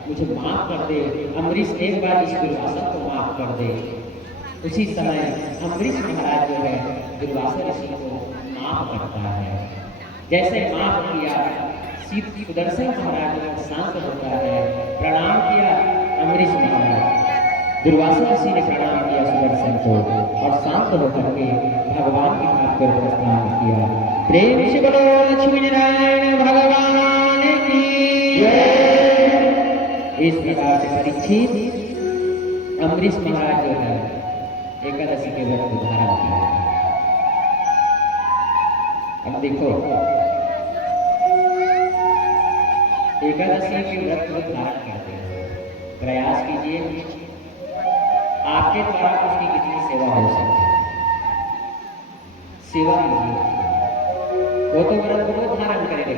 मुझे माफ कर दे। अम्बरीश एक बार इस दुर्वासा को माफ कर दे। उसी समय अम्बरीश महाराज जो है दुर्वासा ऋषि को माफ करता है। जैसे माफ किया, सुदर्शन महाराज शांत होता है, प्रणाम किया अम्बरीश महाराज, दुर्वासा ऋषि ने प्रणाम किया सुदर्शन को और शांत होकर के भगवान की घाट पर प्रस्थान किया। प्रेम से बोलो लक्ष्मी नारायण भगवान की जय। इस प्रकार से परीक्षित अम्बरीश महाराज जो है एकादशी के व्रत को धारण किया। अब देखो, एकादशी के व्रत को धारण करते हैं, प्रयास कीजिए आपके द्वारा उसकी कितनी सेवा हो सकती है। सेवा कीजिए, वो तो व्रत को धारण करेंगे,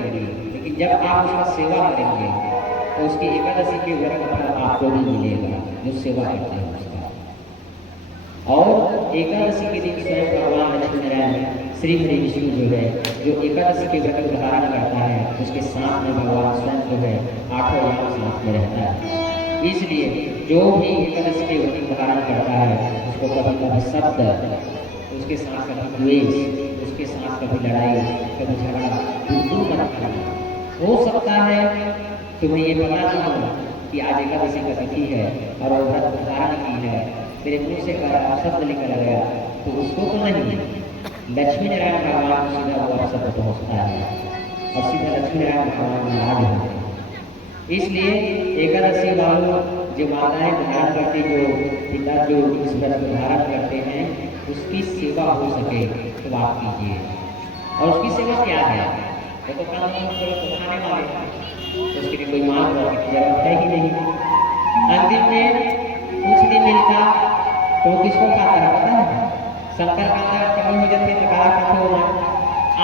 लेकिन जब आप उसका सेवा करेंगे तो उसकी एकादशी के व्रत का आपको भी मिलेगा जो सेवा करते हैं उसका। और एकादशी के दिन स्वयं भगवान लक्ष्मी नारायण श्री हरि विष्णु जो है, जो एकादशी के व्रत को धारण करता है, उसके साथ में भगवान स्वयं जो है आठों याम साथ में रहता है। इसलिए जो भी एकादशी के व्रत को धारण करता है उसको कभी कभी शब्द, उसके साथ कभी द्वेष, उसके साथ कभी लड़ाई, कभी झगड़ा बिल्कुल मत करना। हो सकता है तुम्हें ये पता ना हो कि आज एकादशी का तिथि है और वो व्रत धारण की है, तेरे मुंह से शब्द निकल गया तो उसको तो नहीं, लक्ष्मी नारायण भगवान को सीधा वो शब्द पहुँचता है और सीधा लक्ष्मी नारायण भगवान नाराज होते हैं। इसलिए एकादशी वालों जो माताएं धारण करती, जो पिता जो इस व्रत को धारण करते हैं, उसकी सेवा हो सके तो आप कीजिए। और उसकी सेवा क्या है? वो तो काम खाने वाले हैं, तो उसके लिए कोई मांग की जरूरत है ही नहीं। अंतिम में कुछ नहीं मिलता तो किसको खाता है पता है? शंकर का कमी हो जाती है तो काला कठोर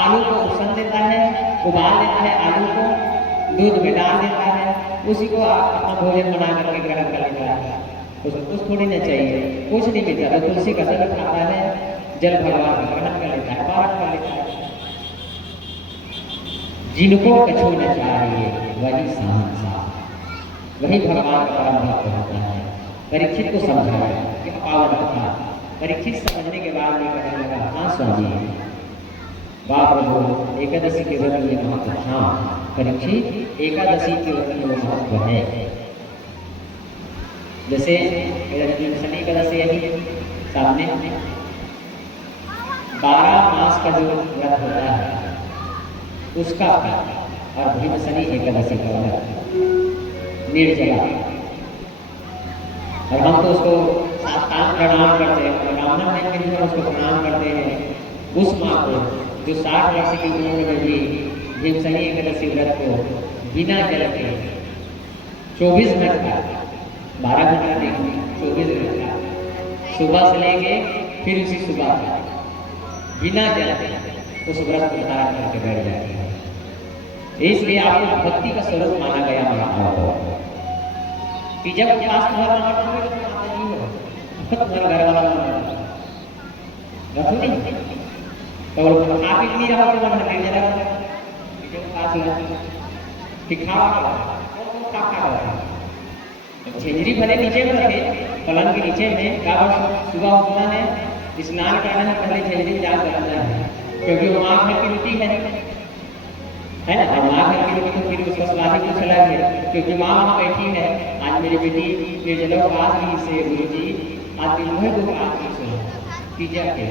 आलू को उसन देता है, उबाल देता है आलू को, दूध में डाल देता है, उसी को आप अपना भोजन बना करके ग्रहण कर लेता है। उसको कुछ थोड़ी ना चाहिए, कुछ नहीं मिलता तो तुलसी का जल खाता है, जल भगवान का ग्रहण कर लेता है, पारण कर लेता है। जिनको कछु न चाहिए वही शहंशाह, वही भगवान का परम भक्त होता है। परीक्षित को समझाया कि पावन कथा, परीक्षित समझने के बाद में कहने लगा, हाँ स्वामी, बाप प्रभु एकादशी के व्रत में महत्व, हाँ परीक्षित एकादशी के व्रत में महत्व है। जैसे शनि एकादशी यही सामने 12 मास का जो व्रत होता है उसका और भीम शनि एकादशी का व्रत निर्जला, और हम तो उसको साष्टांग प्रणाम करते हैं, ब्राह्मण नहीं के लिए उसको प्रणाम करते हैं। उस माँ को जो 60 वर्ष की उम्र में भी भीम शनि एकादशी व्रत को बिना जल के 24 मिनट का, 12 घंटा नहीं 24 मिनट का, सुबह से लेके फिर उसी सुबह का बिना जल के उस व्रत को धारण करके बैठ जाती है। इसलिए आपको भक्ति का स्वरूप माना गया महाभाव कि जब उपास तुम्हारा माता जी हो तुम्हारा घर वाला रखो नहीं तो खा पी नहीं रहा तो मन नहीं जरा झेझरी भले नीचे में रखे पलंग के नीचे में का सुबह उठना है स्नान करना है पहले झेझरी जाग करना है क्योंकि वो माँ घर की रोटी है ना और माँ घर की रोटी तो फिर उसका स्वाद ही चला गया क्योंकि माँ वहाँ बैठी है। आज मेरी बेटी निर्जलो पास ही से गुरु जी आज दिन भर दो आज की सुना तीजा के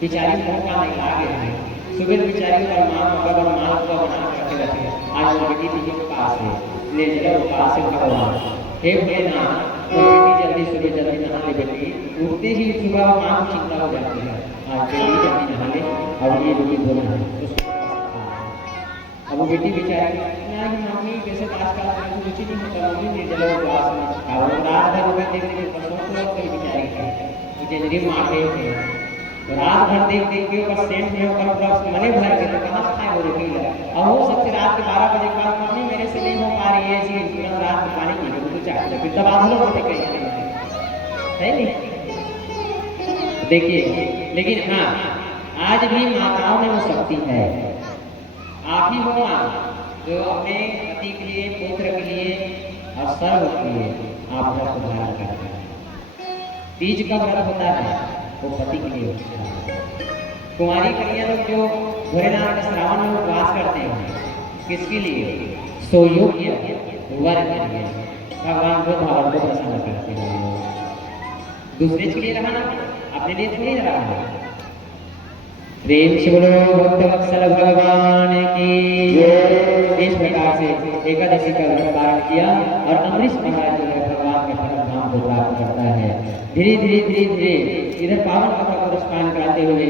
बेचारी मौका नहीं लागे हैं सुबह बेचारी और माँ और माँ को बना करके रखे आज वो बेटी तीजे के पास है निर्जलो पास है भगवान हे भोलेनाथ वो बेटी जल्दी सुबह जल्दी नहा ले बेटी उठते ही सुबह माँ को चिंता हो जाती है आज बेटी जल्दी नहा ले और ये रोटी बोलना है अब वो बेटी बेचारी ना ही मम्मी कैसे आजकल तो कुछ नहीं होता मम्मी निर्जलो उपवास में और रात भर में देख के परसों तो कोई बेचारी है मुझे जरी मारे थे तो रात भर देख के ऊपर सेंट में ऊपर पूरा मने भर के तो कहाँ खाए वो रोटी लगा अब वो सबसे रात के 12 बजे के बाद मम्मी मेरे से नहीं हो पा रही है ऐसी पूरा रात में पानी पी लो तो चाहते फिर तब आप लोग होते कहीं है नहीं देखिए लेकिन हाँ आज भी माताओं में वो शक्ति है आप ही हो माँ जो अपने पति के लिए पुत्र के लिए और सर्व के लिए आप व्रत धारण करते हैं। तीज का व्रत होता है वो पति के लिए होता है। कुमारी कन्या लोग जो भोलेनाथ के श्रावण में उपवास करते हैं किसके लिए सोयोग्य वर के लिए भगवान को भाव को प्रसन्न करते हैं दूसरे के लिए रहना अपने लिए थोड़ी रहा है। प्रेम से बोलो भक्तवत्सल भगवान की इस प्रकार से एकादशी का व्रत धारण किया और अमरीश महाराज जो है भगवान के परम धाम को प्राप्त करता है। धीरे धीरे धीरे धीरे इधर पावन कथा को स्नान कराते हुए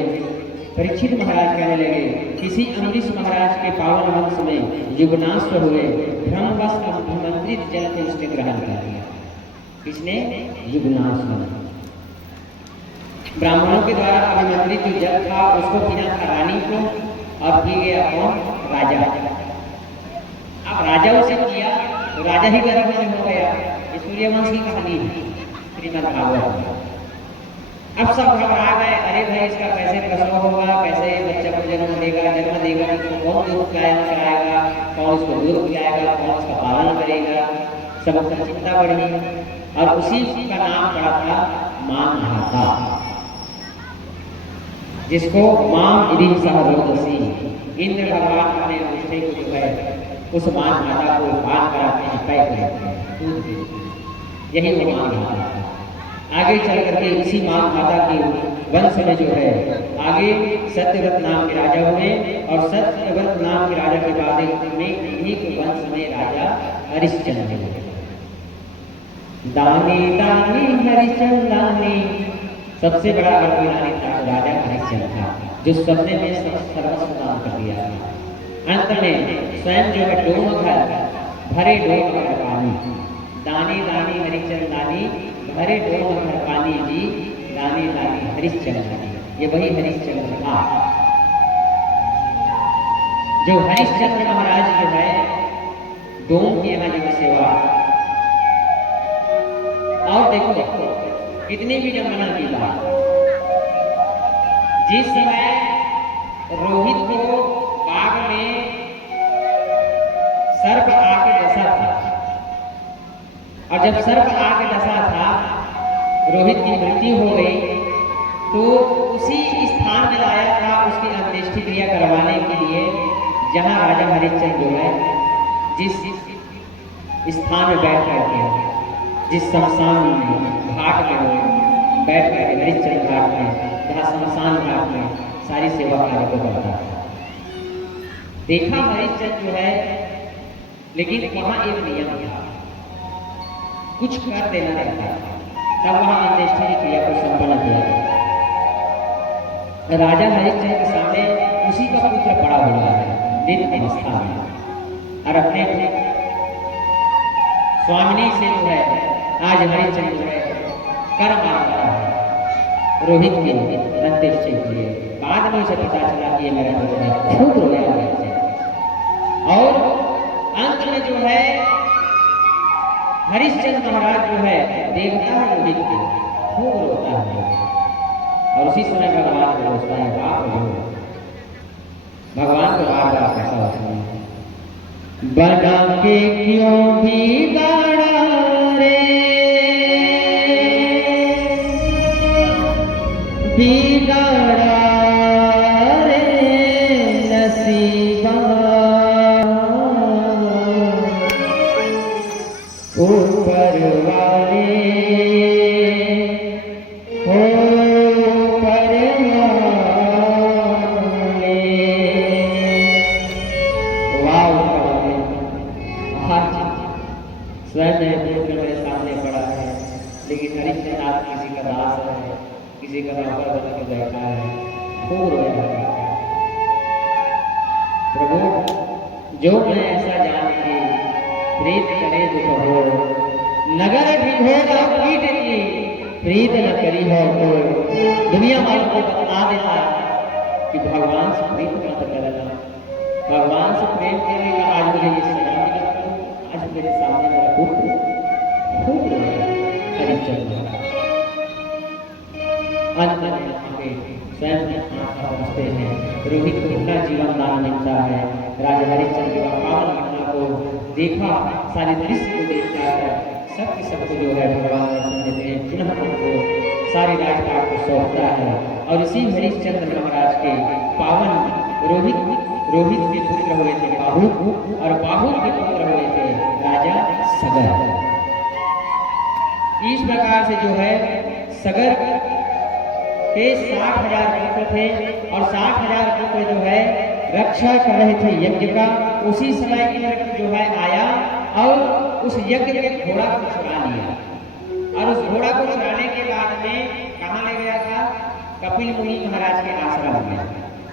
परीक्षित महाराज कहने लगे किसी अमरीश महाराज के पावन वंश में युगनाश्वर हुए ब्रह्मवश अभिमंत्रित जल को उसने ग्रहण कर लिया। किसने? युगनाश्वर ब्राह्मणों के द्वारा अभिमंत्रित जो जल था उसको पीना था रानी को और पी गया कौन? राजा। अब राजा उसे किया तो राजा ही गर्भ में हो गया। ये सूर्यवंश की कहानी है श्रीमद् भागवत। अब सब घबरा गए अरे भाई इसका कैसे प्रसव होगा कैसे बच्चा को जन्म देगा इसको कौन दूध कराएगा कौन इसको दूध पिलाएगा कौन इसका पालन करेगा सब चिंता बढ़ी और उसी का नाम पड़ा था मां महाता जिसको मां इदी सहरोदसी इंद्र भगवान अपने निष्ठे को जो है उस मां माता को पान कराते हैं तय करते हैं दूध यही वो मां माता है। आगे चल करके इसी मां माता के वंश में जो है आगे सत्यव्रत नाम के राजा हुए और सत्यव्रत नाम के राजा के बाद इन्हीं के वंश में राजा हरिश्चंद्र हुए। दानी दानी हरिश्चंद्रानी सबसे बड़ा अग्रणी था राजा हरिश्चंद्र था जो सबने में सर्वस्व दान कर दिया था। अंत में स्वयं जो है डोम घर भरे डोम घर पानी दानी दानी हरिश्चंद्र दानी भरे डोम घर पानी जी दानी दानी हरिश्चंद्र ये वही हरिश्चंद्र था जो हरिश्चंद्र महाराज जो है डोम की यहाँ जो सेवा। और देखो कितनी भी जमाना की बात जिस समय रोहित को बाग में सर्प आके डसा था और जब सर्प आके डसा था रोहित की मृत्यु हो गई तो उसी स्थान में लाया था उसकी अंत्येष्टि क्रिया करवाने के लिए जहां राजा हरिश्चंद्र जो है जिस स्थान में बैठ करके जिस शमशान में घाट में बैठ कर हरिश्चंद्र घाट में जहाँ शमशान घाट में सारी सेवा कार्य को करता है। देखा हरिश्चंद्र जो है लेकिन वहाँ एक नियम था कुछ कर देना रहता था तब वहाँ अंत्येष्टि क्रिया को संपन्न किया जाता। राजा हरिश्चंद्र के सामने उसी का पुत्र पड़ा हुआ है दिन अवस्था में और अपने स्वामिनी से जो है आज हरिश्चंद्र जो है कर मांग रहा है रोहित के अंत्येष्टि हुए। बाद में उसे पता चला कि ये मेरा पुत्र है, खूब रोया हरिश्चंद्र। और अंत में जो है हरिश्चंद्र महाराज जो है देवता है रोहित के, खूब रोता है। और उसी समय भगवान को सोचता है, बाप रो, भगवान को बार बार ऐसा होता है, बना के क्यों बिगाड़ा रे, बिगाड़ा रे नसीबा, ऊपर वाले हो परवाले। वाह, स्वयं मेरे सामने पड़ा है, लेकिन हरिश्चंद्र किसी का दास है, किसी का नौकर बन के बैठा है, खूब रोया। प्रभु, जो मैं ऐसा जान के प्रीत करे दुख हो, नगर ढिढोरा पीट की प्रीत न करी हो तो दुनिया वालों को बता देता कि भगवान से प्रीत मत करना, भगवान से प्रेम करने का आज मुझे ये सजा मिला। आज मेरे सामने मेरा पुत्र खूब रोया हरिश्चंद्र। अंत में स्वयं पहुँचते हैं, रोहित को इतना जीवन दान मिलता है। राजा हरिश्चंद्र की पावन घटना को देखा, सारे दृश्य को देखता है, सबके सबको जो है भगवान दर्शन देते हैं, पुनः उनको सारे राजपाट को सौंपता है। और इसी हरिश्चंद्र महाराज के पावन रोहित के पुत्र हुए थे बाहु, और बाहु के पुत्र हुए थे राजा सगर। इस प्रकार से जो है सगर के 60,000 पुत्र थे, और 60,000 पुत्र जो है रक्षा कर रहे थे यज्ञ का। उसी समय इंद्र जो है आया और उस यज्ञ के घोड़ा को चुरा लिया, और उस घोड़ा को चुराने के बाद में कहाँ ले गया था? कपिल मुनि महाराज के आश्रम में।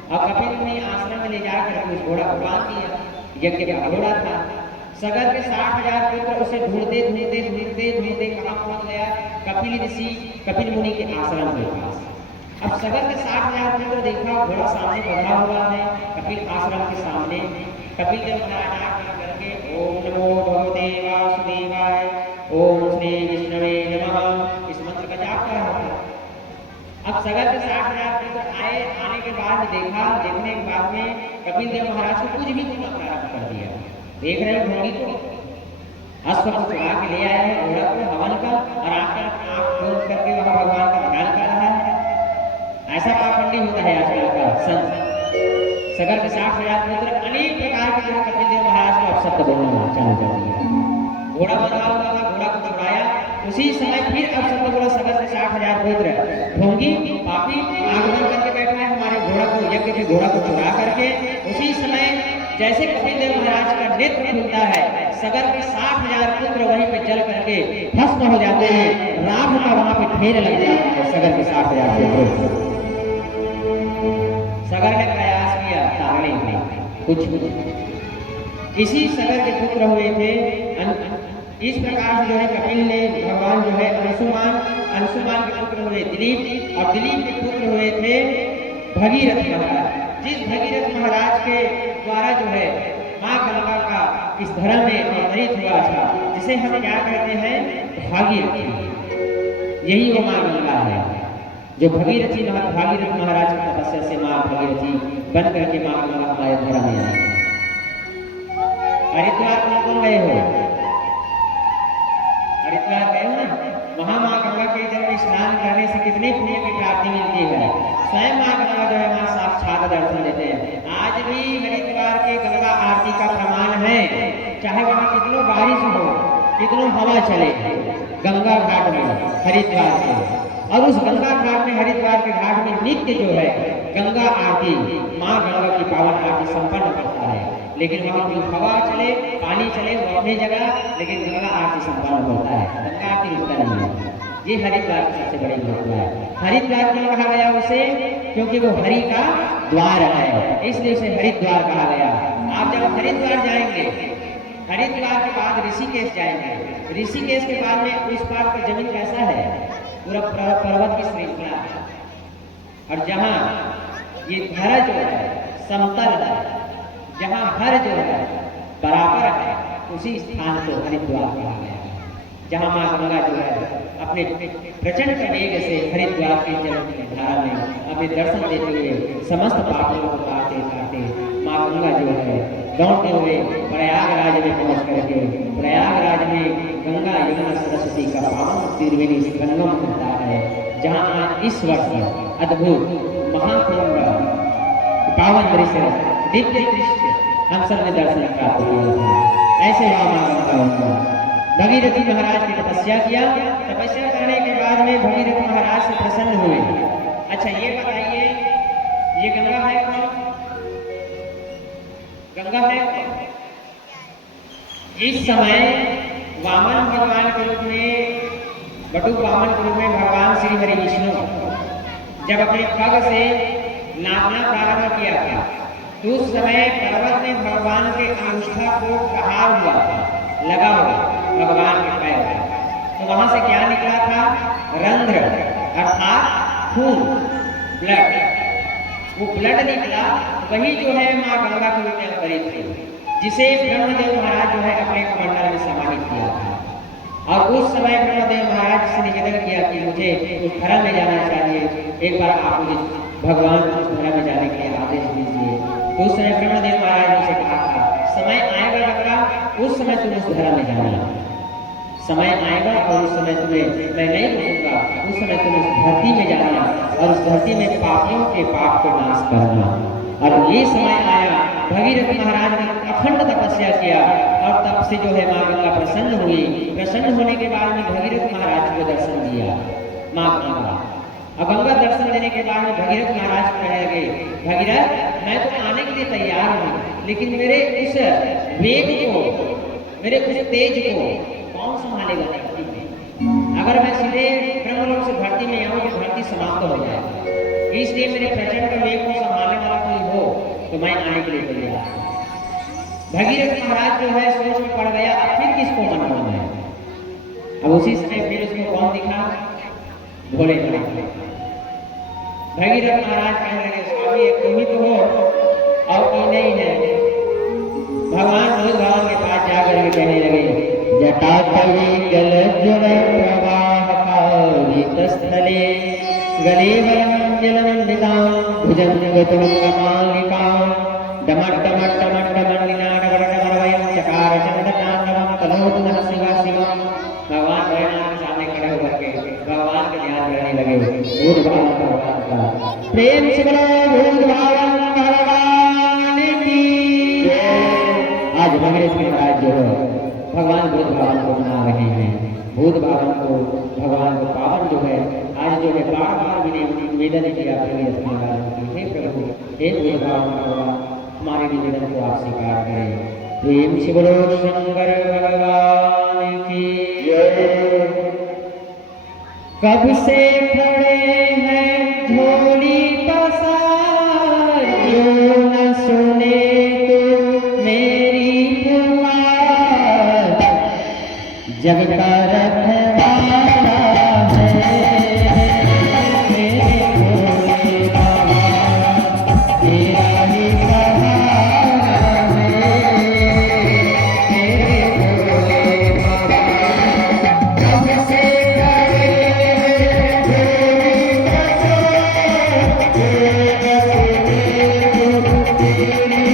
और कपिल मुनि आश्रम में ले जाकर उस घोड़ा को बांध दिया, यज्ञ का घोड़ा था। सगर के 60,000 पुत्र उसे ढूंढते कहाँ पहुंच गया? कपिल मुनि के आश्रम के पास। अब सगर के 60,000 पुत्र देखा, घोड़ा सामने बंधा हुआ है कपिल आश्रम के सामने। कपिल देव महाराज करके ओम नमो भगवते वासुदेवाय, ओम श्री विष्णवे नमः, इस मंत्र का जाप कर रहा था। अब सगर के 60,000 पुत्र आने के बाद देखने के बाद में कपिल देव महाराज को कुछ भी बोलना प्रारंभ कर दिया। देख रहे हो भोगी को अश्व को चुरा के ले आया है, घोड़ा को हवन का, और आकर आँख खोल करके वहाँ भगवान का ध्यान कर रहा है। ऐसा पाखंडी होता है आजकल का संत। सगर के 60,000 पुत्र अनेक प्रकार के जो कपिल देव महाराज को अपशब्द बोलना चालू कर दिया। घोड़ा बंधा हुआ था, घोड़ा को छुड़ाया, उसी समय फिर अपशब्द बोला सगर के 60,000 पुत्र, ढोंगी पापी आगमन करके बैठा है हमारे घोड़ा को, यज्ञ के घोड़ा को चुरा करके। उसी समय जैसे कपिल देव महाराज का नेत्र खुलता है, सगर के 60,000 पुत्र वहीं पे जल करके भस्म हो जाते हैं। राम का वहां पे ढेर लग जाता है सगर के 60,000 पुत्र। सगर ने प्रयास किया तारने में, कुछ इसी सगर के पुत्र हुए थे। इस प्रकार से जो है कपिल ने भगवान जो है अंशुमान के पुत्र हुए दिलीप, और दिलीप के पुत्र हुए थे भगीरथ महाराज। जिस भगीरथ महाराज के द्वारा जो है माँ गंगा का इस धर्म में अवतरित हुआ था, जिसे हम क्या कहते हैं? भागीरथी। यही वो माँ गंगा है जो भागीरथ महाराज की तपस्या से माँ भागीरथी बन करके माँ गंगा हमारे धर्म में आई। हरिद्वार कौन गए हो? हरिद्वार गए हो ना? वहाँ माँ गंगा के जल में स्नान करने से कितने पुण्य की प्राप्ति मिलती है। स्वयं माँ गंगा जो है वहाँ साक्षात दर्शन देते हैं। आज भी हरिद्वार के गंगा आरती का प्रमाण है, चाहे वहाँ कितनों बारिश हो, कितनों हवा चले, गंगा घाट में हरिद्वार के, और उस गंगा घाट में हरिद्वार के घाट में नित्य जो है गंगा आरती, माँ गंगा की पावन आरती संपन्न करता है। लेकिन वहाँ जो हवा चले, पानी चले, वो अपनी जगह, लेकिन गंगा आरती संपन्न होता है, गंगा आरती रुकता नहीं है। ये हरिद्वार की सबसे बड़ी महत्व है। हरिद्वार क्यों कहा गया उसे? क्योंकि वो हरि का द्वार है, इसलिए उसे हरिद्वार कहा गया। आप जब हरिद्वार जाएंगे, हरिद्वार के बाद ऋषिकेश जाएंगे, ऋषिकेश के बाद में उस पार का जमीन कैसा है? पूरा पर्वत की श्रृंखला, और जहाँ ये धरा जो है समतल है, जहाँ हर जो है बराबर है, उसी स्थान को हरिद्वार कहा गया है। जहाँ माँ गंगा जो है अपने प्रचंड वेग से हरिद्वार के जल की धारा में अपने दर्शन देते हुए समस्त पापों को काटे काटे माँ गंगा जो है दौड़ते हुए प्रयागराज में पहुंच करके प्रयागराज में गंगा यमुना सरस्वती का पावन त्रिवेणी संगम होता है, जहाँ आज इस वर्ष अद्भुत महाकुंभ पावन दृश्य दिव्य दृश्य हम सब ने दर्शन प्राप्त किया था। ऐसे माँ गंगा भगीरथी महाराज की तपस्या किया, तपस्या करने के बाद में भगीरथ महाराज से प्रसन्न हुए। अच्छा ये बताइए, ये गंगा है कौन? गंगा है कौन? इस समय वामन भगवान के रूप में, बटुक वामन के रूप में भगवान श्री हरि विष्णु जब अपने खग से नापना प्रारंभ किया था, तो उस समय पर्वत में भगवान के अंगूठा को कहा हुआ था, लगा हुआ भगवान के पैर। तो वहां से क्या निकला था? रंध्र अर्थात खून, ब्लड। वो ब्लड निकला, वही जो है माँ गंगा के रूप में अवतरित थी, जिसे ब्रह्मदेव महाराज जो है अपने कमंडल में समाहित किया था। और उस समय ब्रह्मदेव महाराज से निवेदन किया कि मुझे उस धरा में जाना चाहिए, एक बार आप मुझे भगवान उस धरा में जाने के लिए आदेश दीजिए। तो उस समय ब्रह्मदेव महाराज ने कहा था, समय आएगा गंगा, उस समय तुम उस धरा में जाना। समय आएगा और उस समय तुम्हें मैं नहीं रोकूंगा, उस समय तुम उस धरती में जाना और उस धरती में पापियों के पाप को नाश करना। और ये समय आया, भगीरथ महाराज ने अखंड तपस्या किया और तब से जो है माँ गंगा प्रसन्न हुई। प्रसन्न होने के बाद में भगीरथ महाराज को दर्शन दिया माँ गंगा। अब गंगा दर्शन देने के बाद में भगीरथ महाराज कहने लगे, भगीरथ मैं तो आने के लिए तैयार हूँ, लेकिन मेरे उस वेग को, मेरे उस तेज को कौन संभालेगा धरती में? अगर मैं सीधे ब्रह्मलोक से धरती में आऊँ तो धरती समाप्त हो जाएगी। इसलिए मेरे प्रचंड वेग को संभालने वाला कोई हो तो मैं आने के लिए तैयार हूँ। भगीरथ महाराज जो है सोच में पड़ गया, अब फिर किसको मनाना है? अब उसी समय फिर उसको कौन दिखा? भोलेनाथ। भगीरथ महाराज कहने लगे, स्वामी एक तुम ही तो हो और कोई नहीं है। भगवान रोज भगवान के पास जाकर के कहने लगे, जटाटवी जल ज्वल प्रवाह कारितस्थले गले वलम जलमंडितां भुजंगतुंगमालिकां डमट्टमट्टमट्टमण्डिनाडवडमरवयं चकार चंद्रतांडवं तनोतुनः शिवा शिवम्। भगवान भोलेनाथ के सामने खड़े होकर के भगवान का ध्यान करने लगे। भूत भावन भगवान का प्रेम से बोलो, भूत भावन भगवान की। आज भगीरथ महाराज जो है भगवान भूत भावन को मना रहे हैं। भूत भावन को, भगवान को पावन जो है आज जो है बार बार निवेदन किया भगीरथ महाराज की, हे प्रभु, हे भूत भावन भगवान, हमारे निवेदन को आप स्वीकार करें। प्रेम से बोलो शंकर भगवान की जय। कब से खड़े हैं झोली पसार, क्यों न सुने तो मेरी पुकार। जग का रखवाला है मेरे भोले बाबा, तेरा ही सहारा है मेरे भोले बाबा। कब से खड़े हैं झोली पसार, क्यों न सुने तो तेरी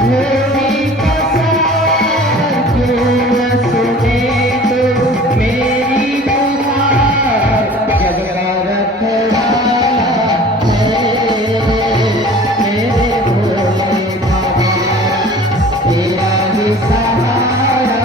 पुकार। तेरा ही सहारा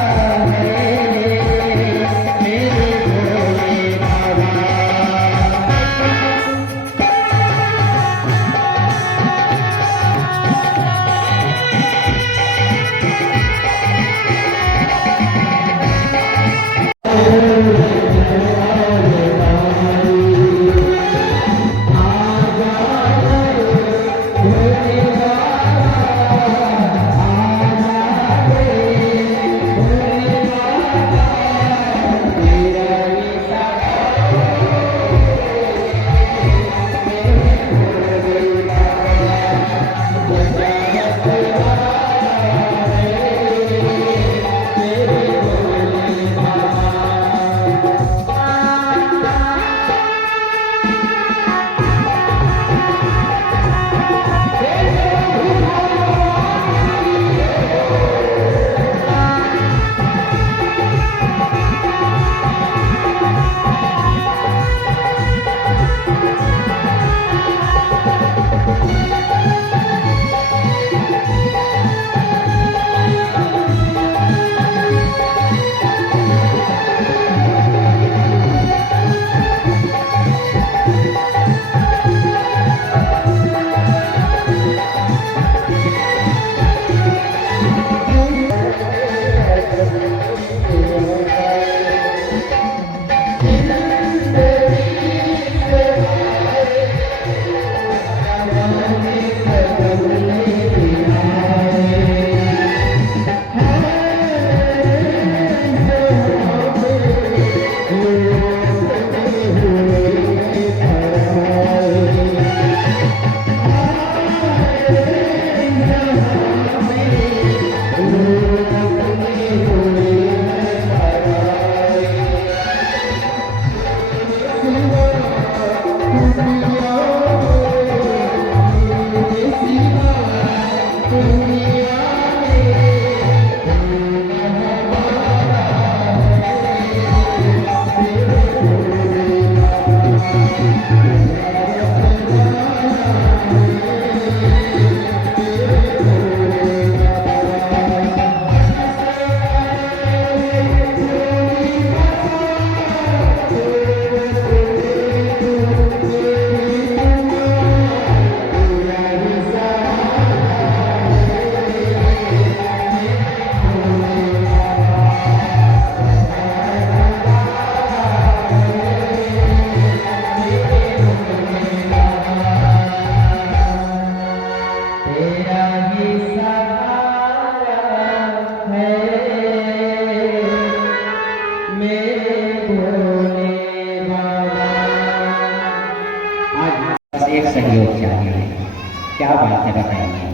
क्या बात है बताइए।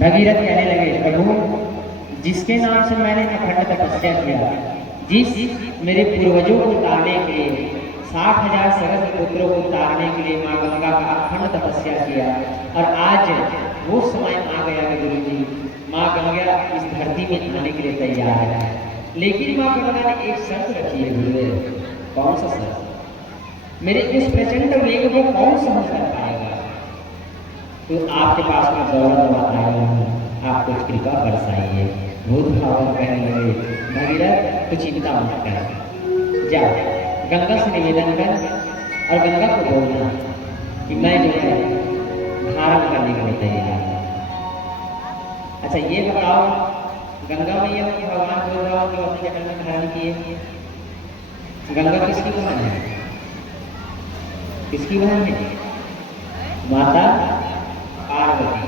भगीरथ कहने लगे, प्रभु जिसके नाम से मैंने अखंड तपस्या किया, जिस मेरे पूर्वजों को तारने के लिए 60,000 सहस्त्र पुत्रों को तारने के लिए माँ गंगा का अखंड तपस्या किया, और आज वो समय आ गया कि गुरु जी माँ गंगा इस धरती में आने के लिए तैयार है। लेकिन माँ गंगा ने एक शर्त रखी है गुरुदेव। कौन सा शर्त? मेरे इस प्रचंड वेग को कौन सहन कर पाएगा? तो आपके पास में दौलत आया हूँ, आप कुछ कृपा बरसाइए। भूत भावन कहने लगे, भगीरथ तो चिंता मत कर, जा गंगा से निवेदन कर और गंगा को बोलना कि मैं जो है धारण करने के लिए तैयार हूँ। अच्छा ये बताओ, गंगा मैया को भगवान बोल रहा हूँ जो अपने जन्म में धारण किए, गंगा किसकी बहन है? किसकी बहन है? माता पार्वती।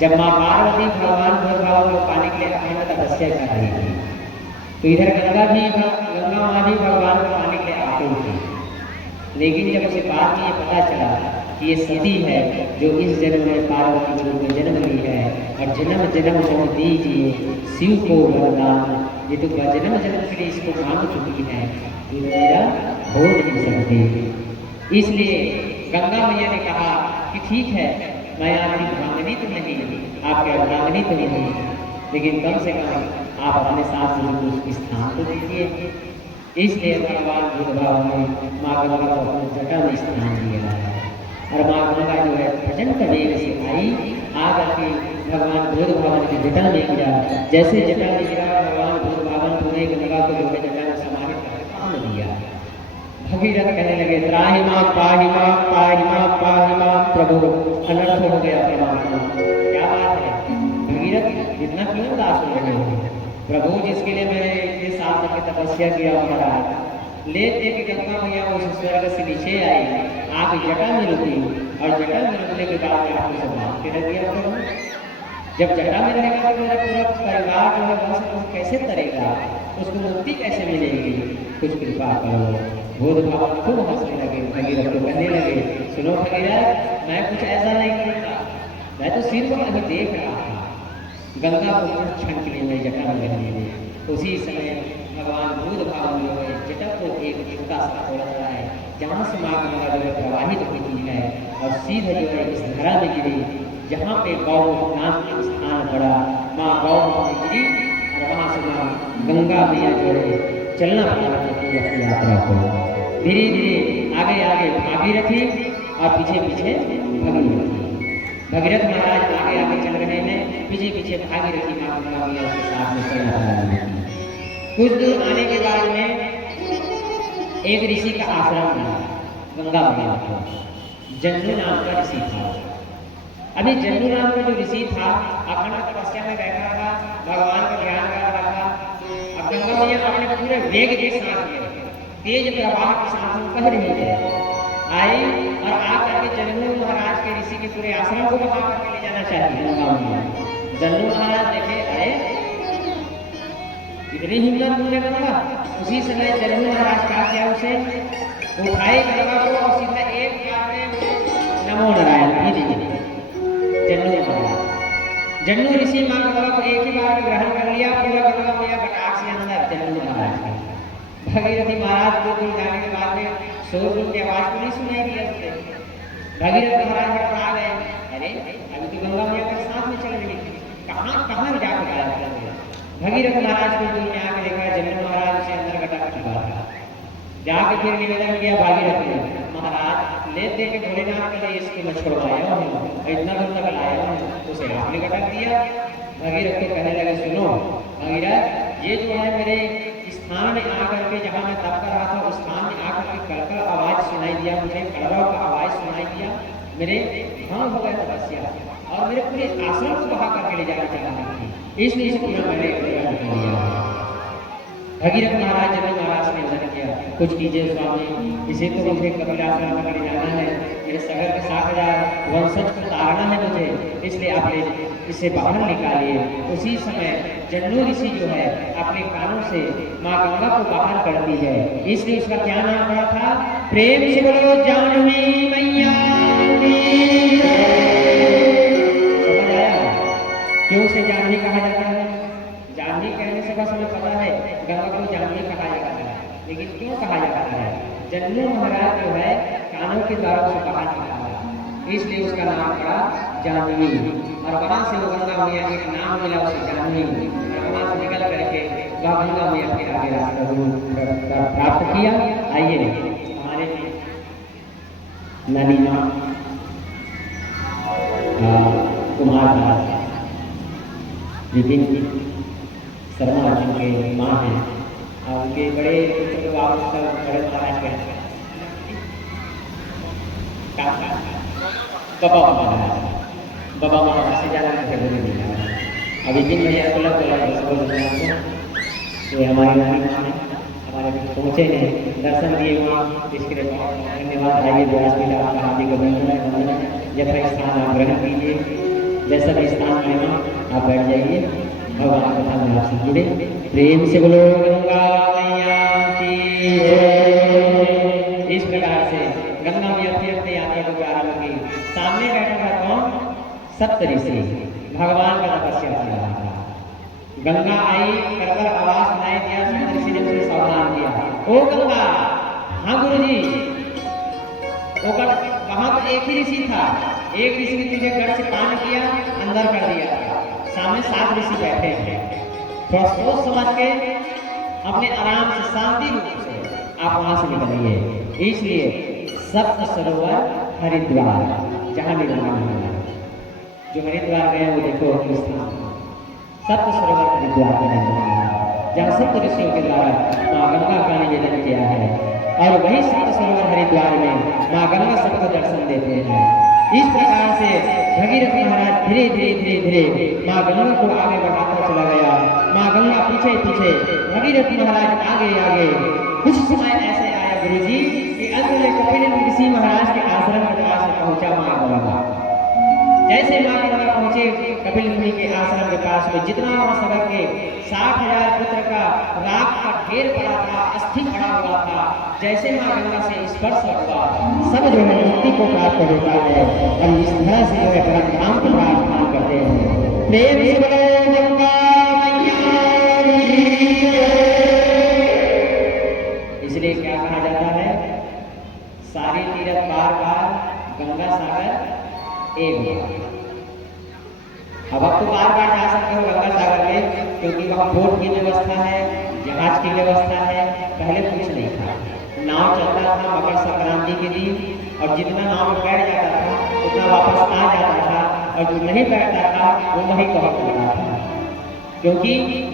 जब माँ पार्वती भगवान भोलेबाबा को पाने के लिए अखंड तपस्या कर रही थी, तो इधर गंगा माँ भी भगवान को पाने के लिए आतुर थी। लेकिन जब उसे बाद में ये पता चला कि ये सती है जो इस जन्म में पार्वती के रूप में जन्म ली है, और जन्म जन्म जन्म दीजिए शिव को वरदान, ये तो जन्म जन्म के लिए इसको मांग चुकी है, ये मेरा हो नहीं सकती। इसलिए गंगा मैया ने कहा कि ठीक है, मैं आपकी भांगनी तो नहीं, आपके अर्धांगनी तो नहीं, लेकिन कम से कम आप अपने साथ से कुछ स्थान तो दीजिए। इसलिए भगवान बुद्धभाव ने माँ गंगा को अपने जटा में स्थान दिया है, और माँ गंगा जो है प्रचंड वेग से आई, आकर के भगवान बुद्ध भगवान की जटा में गिरा। जैसे जटा में गिरा, भगवान बुद्ध भगवान पूरे गंगा को जो है जटा में समाहित करके बांध दिया। भगीरथ कहने लगे, त्राहि मां पाहि मां पाहि मां पाहि मां, प्रभु अनर्थ हो गया परमात्मा। क्या बात है भगीरथ, इतना क्यों उदास हो रहे हो? प्रभु जिसके लिए मैंने इतने साल तक की तपस्या किया महाराज, लेते कि गंगा मैया उस स्वर्ग से नीचे आई, आग जटा में रुकी, और जटा में रुकने के बाद में आपको सब बांध के रख दिया। प्रभु जब जटा में रहेगा तो मेरा पूरा परिवार जो है वंश कैसे तरेगा, उसको मुक्ति कैसे मिलेगी? कुछ कृपा करो। बुद्ध भगवान खूब हंसने लगे, भगीरथ को कहने लगे, सुनो भगीरथ, मैं कुछ ऐसा नहीं करता, मैं तो सिर्फ अभी देख रहा था गंगा को कुछ क्षण के लिए मैं जटा में रहने दे। उसी समय भगवान बुद्ध भगवान जो है जटा को एक छोटा सा खोला रहा है, जहाँ से माँ गंगा जो है प्रवाहित होती है, और सीधे जो है इस धरा में गिरी, जहाँ पे गौ नाम का स्थान पड़ा, माँ गौ में गिरी, और वहाँ से माँ गंगा मैया जो है चलना प्रारंभ करती है अपनी यात्रा को। धीरे धीरे आगे आगे भागीरथी और पीछे पीछे भगीरथी। भगीरथ महाराज आगे आगे चल रहे हैं, पीछे पीछे भागीरथी माँ गंगा मैया उसके साथ में चलना प्रारंभ करती। कुछ दूर आने के बाद में एक ऋषि का आश्रम था गंगा मैया को। जन्नू नाम का ऋषि था। अभी जन्नू नाम का जो ऋषि था अखंड तपस्या में बैठा था, भगवान का ध्यान कर रहा था। अब गंगा मैया अपने पूरे वेग के साथ तेज प्रवाह के साथ कह रही है, आई और आकर के जन्नू महाराज के ऋषि के पूरे आश्रम को बहा करके ले जाना चाहती है गंगा मैया। जन्नू महाराज देखे, अरे इतनी हिम्मत मुझे गंगा। उसी समय जन्नू महाराज क्या किया, उसे उठाए गंगा को और सीधा एक बार में नमो नारायण जन्नू महाराज। जन्नू ऋषि माँ गंगा को एक ही बार में ग्रहण कर लिया, पूरा गंगा मैया कटाक्ष से अंदर जन्नू महाराज का। भगीरथी महाराज को दूर जाने के बाद में शोर की आवाज को नहीं सुनाई दिया उसे। भगीरथ महाराज हड़बड़ा गए, अरे अभी तो गंगा मैया के साथ में चल रही थी, कहाँ कहाँ जाकर गायब कर दिया। भगीरथ महाराज को दूर में आकर देखा जन्नू महाराज उसे अंदर कटा चुका था। जाके फिर निवेदन किया भागीरथ ने, महाराज ले दे के भोलेनाथ के लिए इसको मैं छुड़वाया हूँ, इतना दूर तक लाया हूँ, उसे आपने कटक दिया। भगीरथ को कहने लगे, सुनो भगीरथ, ये जो है मेरे स्थान में आकर के जहाँ मैं तप कर रहा था उस स्थान में आकर के कड़कड़ आवाज सुनाई दिया, मुझे कड़वा का आवाज सुनाई दिया, मेरे हाँ हो गया तपस्या, और मेरे पूरे आश्रम को बहा करके ले जाना चाह रही थी, इसलिए इसे पूरा मैंने ग्रहण कर लिया। भगीरथ महाराज जन्नू महाराज ने निवेदन किया, कुछ कीजिए स्वामी, इसे तो मुझे कपिलाश्रम तक ले जाना है, मेरे सगर के 60,000 वंशज को तारना है मुझे, इसलिए आप ले इसे बाहर निकालिए। उसी समय जन्नू ऋषि जो है अपने कानों से माँ गंगा को बाहर करती है, इसलिए उसका क्या नाम पड़ा था? प्रेम से बोलो जानवी मैया। समझ आया क्यों से जाह्नवी कहा जाता है? जाह्नवी कहने से बस हमें पता है गंगा को जाह्नवी कहा जाता है, लेकिन क्यों कहा जाता है? जन्नू महाराज जो है कानों के द्वारा उसे बाहर निकाला, इसलिए उसका नाम पड़ा जाह्नवी। और वहां से वो गंगा मैया एक नाम मिला उसे जाह्नवी, और वहां से निकल करके वह गंगा मैया के आगे रास्ता प्राप्त किया। आइए हमारे नानी माँ कुमार दास विपिन शर्मा जिनके माँ हैं, और उनके बड़े पुत्र को आप सब बड़े महाराज कहते हैं बाबा महाराज से ज़्यादा मुझे बोले नहीं। अब विपिन भैया को लग ये हमारी नानी माँ है, हमारे पहुँचे हैं, दर्शन दिए वहाँ, इसके लिए धन्यवाद। आइए व्यास जी आपका हार्दिक अभिनंदन। यथा स्थान आप ग्रहण कीजिए, जैसा भी स्थान लेना आप बैठ जाइए, भगवान कथा में आपसे जुड़े। प्रेम से बोलो गंगा मैया की जय। इस प्रकार से गंगा मैया फिर अपनी यात्रा को प्रारंभ की। सामने बैठा था कौन? सप्तऋषि, भगवान का तपस्या कर रहा था। गंगा आई, कर आवाज सुनाई दिया, सप्तऋषि ने उसे सावधान किया, ओ गंगा। हाँ गुरु जी। वहां पर एक ही ऋषि था, एक ऋषि ने तुझे गढ़ से पान किया, अंदर कर दिया। सामने 7 ऋषि बैठे हैं। थोड़ा सोच समझ के अपने आराम से शांति रूप से आप वहां से निकलिए। इसलिए सप्त सरोवर हरिद्वार जहां निर्माण हुआ, जो हरिद्वार गए वो देखो स्थान सप्त सरोवर हरिद्वार का निर्माण हुआ, जहाँ सप्त ऋषियों के द्वारा माँ गंगा का निवेदन किया है। और वही सप्त सरोवर हरिद्वार में माँ गंगा सबको दर्शन देते हैं। इस प्रकार से भगीरथ महाराज धीरे धीरे माँ गंगा को आगे बढ़ाता चला गया। माँ गंगा पीछे पीछे, भगीरथ महाराज आगे। कुछ समय ऐसे आया गुरु जी कि अंत में कपिल ऋषि महाराज के आश्रम के पास पहुंचा माँ गंगा। जैसे माँ गंगा पहुंचे कपिल मुनि के आश्रम के पास में, जितना वहां सबर के 60,000 पुत्र का राख का ढेर पड़ा था, अस्थि पड़ा हुआ था, जैसे माँ गंगा से स्पर्श हुआ, सब जो है मुक्ति को प्राप्त होता है। और इस तरह से जो है परम धाम को प्रार्थना करते हैं। प्रेम से बोलो गंगा मैया की जय। इसलिए क्या कहा जाता है? सारे तीर्थ बार गंगा सागर एक बार। अब आप तो बार जा सकते हो गंगा सागर में, क्योंकि वहाँ बोट की व्यवस्था है, जहाज की व्यवस्था है। पहले कुछ नहीं था, नाव चलता था मकर संक्रांति के दिन, और जितना नाव में बैठ जाता था उतना वापस आ जाता था, और जो नहीं बैठता था वो वहीं पहुंच जाता था, क्योंकि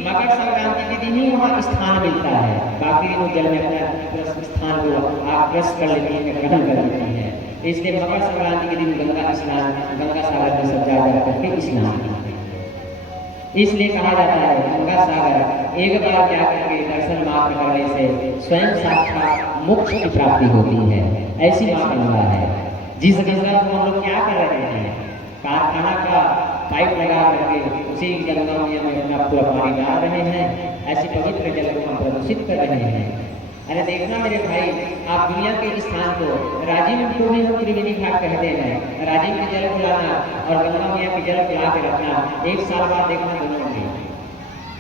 मकर संक्रांति के दिन ही वहाँ स्थान मिलता है। बाकी दिनों जल में अपना स्थान को आकृष्ट कर लेती है, ग्रहण कर लेती है। इसलिए मकर संक्रांति के दिन गंगा स्नान, गंगा सागर में सब जा करके स्नान करते हैं। इसलिए कहा जाता है गंगा सागर एक बार जाकर के दर्शन मात्र करने से स्वयं साक्षात मोक्ष की प्राप्ति होती है। ऐसी माँ गंगा है। जिस गंगा को हम लोग क्या कर रहे हैं? कारखाना का पाइप लगा करके उसी गंगा में अपना पूरा पानी डाल रहे हैं, ऐसी पवित्र जल को हम प्रदूषित कर रहे हैं। अरे देखना मेरे भाई, आप दुनिया के स्थान को, राजीव को भी हम त्रिवेणी घाट कहते हैं, राजीव के जल को लाना और गंगा मैया के जल को ला के रखना, 1 साल बाद देखना दोनों में।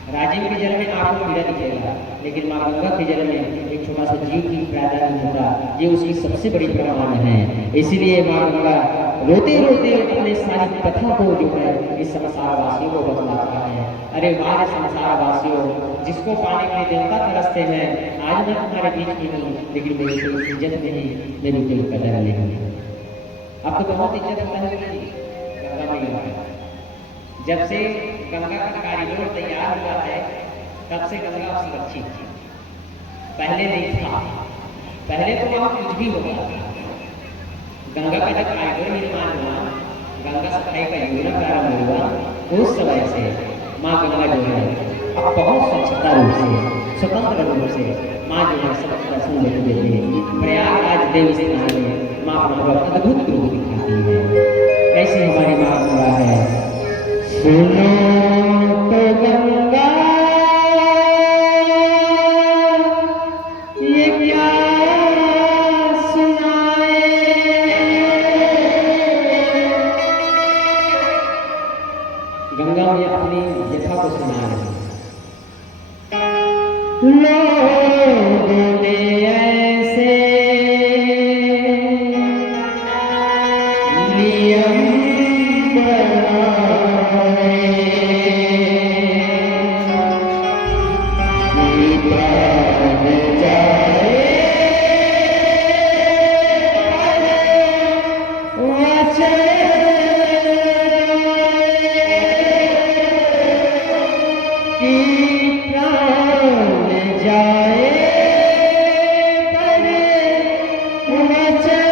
राजीव के जल में आपको कीड़ा दिखेगा, लेकिन माँ गंगा के जल में एक छोटा सा जीव की पैदा नहीं होता। ये उसकी सबसे बड़ी प्रमाण है। इसीलिए माँ गंगा रोते रोते अपने सारी कथा को जो है इस संसार वासियों को बतलाता है। अरे हमारे संसार वासियों, जिसको पाने के लिए देवता तरसते हैं, आज मैं तुम्हारे बीच में हूँ, लेकिन मेरी कोई इज्जत नहीं, मेरी कोई कदर नहीं। अब तो बहुत इज्जत होता है गंगा मैया का। जब से गंगा का कॉरिडोर तैयार हुआ है, तब से गंगा सुरक्षित थी। पहले नहीं था, पहले तो वहाँ कुछ भी होगा। गंगा का जब कॉरिडोर निर्माण हुआ, गंगा सफाई का योजना प्रारंभ हुआ, उस समय से माँ गंगा जो है अब बहुत स्वच्छता रूप से, स्वतंत्र रूप से माँ जो है सबको दर्शन देते हैं। प्रयागराज देव स्थान में माँ अपना अद्भुत रूप दिखाती है। कैसे हमारी माँ गंगा है। सुनो तो गंगा ये क्या सुनाए, सुना रहे लोगों ने ऐसे नियम बनाए कि प्राण जाए वचन कि प्राण जाए पर वचन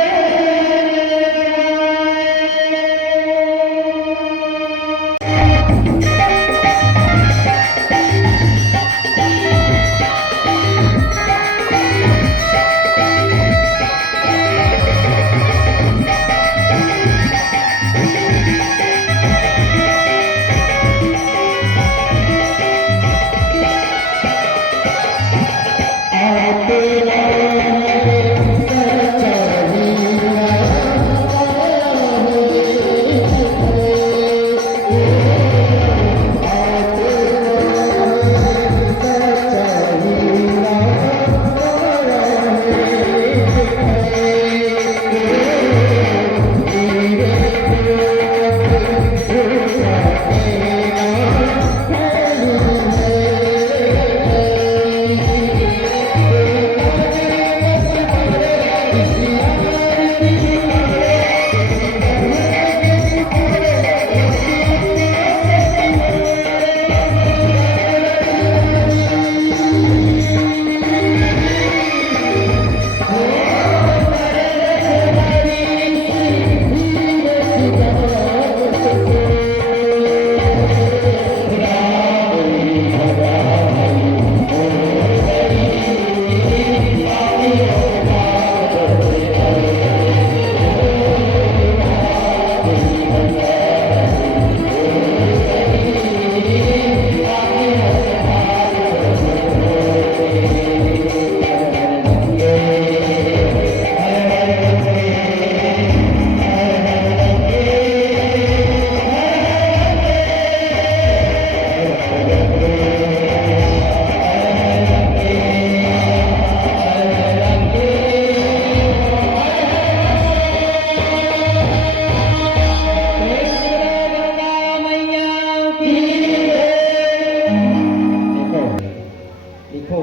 देखो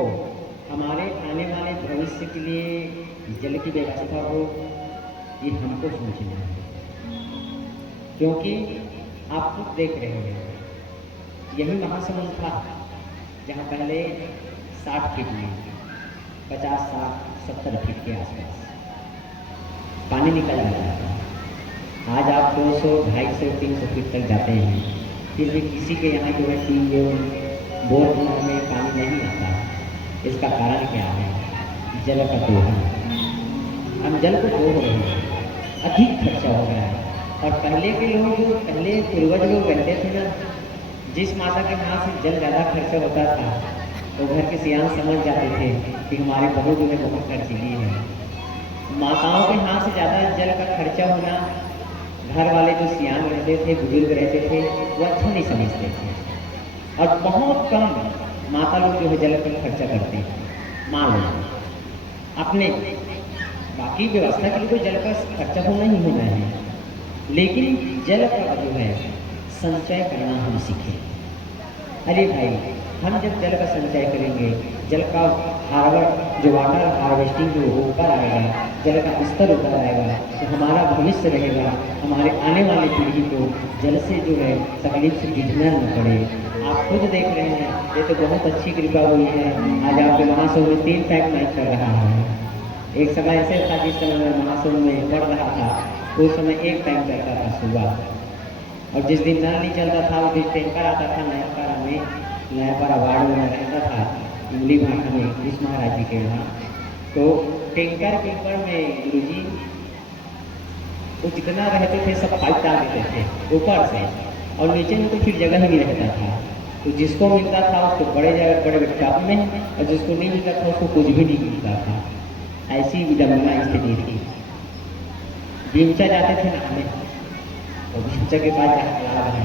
हमारे आने वाले भविष्य के लिए जल की व्यवस्था हो, ये हमको सोचना है, क्योंकि आप खुद देख रहे हैं यही महासमुद्र था जहाँ पहले 60 फीट में 50, 60, 70 फीट के आसपास पानी निकल जाता था। आज आप 200, 250, 300 फीट तक जाते हैं, फिर भी किसी के यहाँ जो है ट्यूबवेल बोर में पानी नहीं आता। इसका कारण क्या है? जल का दोहन। हम जल को दोह रहे हैं, अधिक खर्चा हो गया है। और पहले के लोग जो पहले पूर्वज लोग रहते थे ना, जिस माता के हाथ से जल ज़्यादा खर्चा होता था तो घर के सियान समझ जाते थे कि हमारे बहू जो है बहुत खर्चीली है। माताओं के हाथ से ज़्यादा जल का खर्चा होना घर वाले जो सियान रहते थे, बुजुर्ग रहते थे, वो अच्छा नहीं समझते थे। और बहुत कम माता लोग जो है जल पर खर्चा करते हैं। मान लो अपने बाकी व्यवस्था के लिए तो जल का खर्चा होना ही होना है, लेकिन जल का जो है संचय करना हम सीखें। अरे भाई, हम जब जल का संचय करेंगे, जल का जो वाटर हार्वेस्टिंग जो ऊपर आएगा, जल का स्तर ऊपर आएगा, तो हमारा भविष्य रहेगा। हमारे आने वाली पीढ़ी को जल से जो है तकलीफ से जूझना न पड़े। आप खुद देख रहे हैं, ये तो बहुत अच्छी कृपा हुई है। आज आपके महासव में 3 टाइम मैच चल रहा है। एक समय ऐसे था जिस समय मैं महासव में पढ़ रहा था, उस समय 1 टाइम चलता था सुबह, और जिस दिन नल नहीं चलता था उस दिन टैंकर आता था नयापारा में। नयापारा वार्ड में रहता था इमली भाषा में इस महाराज जी के यहाँ। तो टैंकर के ऊपर में गुरु जी वो जितना रहते थे सब पाइप डाल देते थे ऊपर से, और नीचे में तो फिर जगह ही नहीं रहता था। तो जिसको मिलता था उसको बड़े जगह बड़े टॉप में, और जिसको नहीं मिलता था उसको कुछ भी नहीं मिलता था। ऐसी विडम्बना स्थिति थी। भीमचा जाते थे नहाने, और भीमचा के पास जाकर है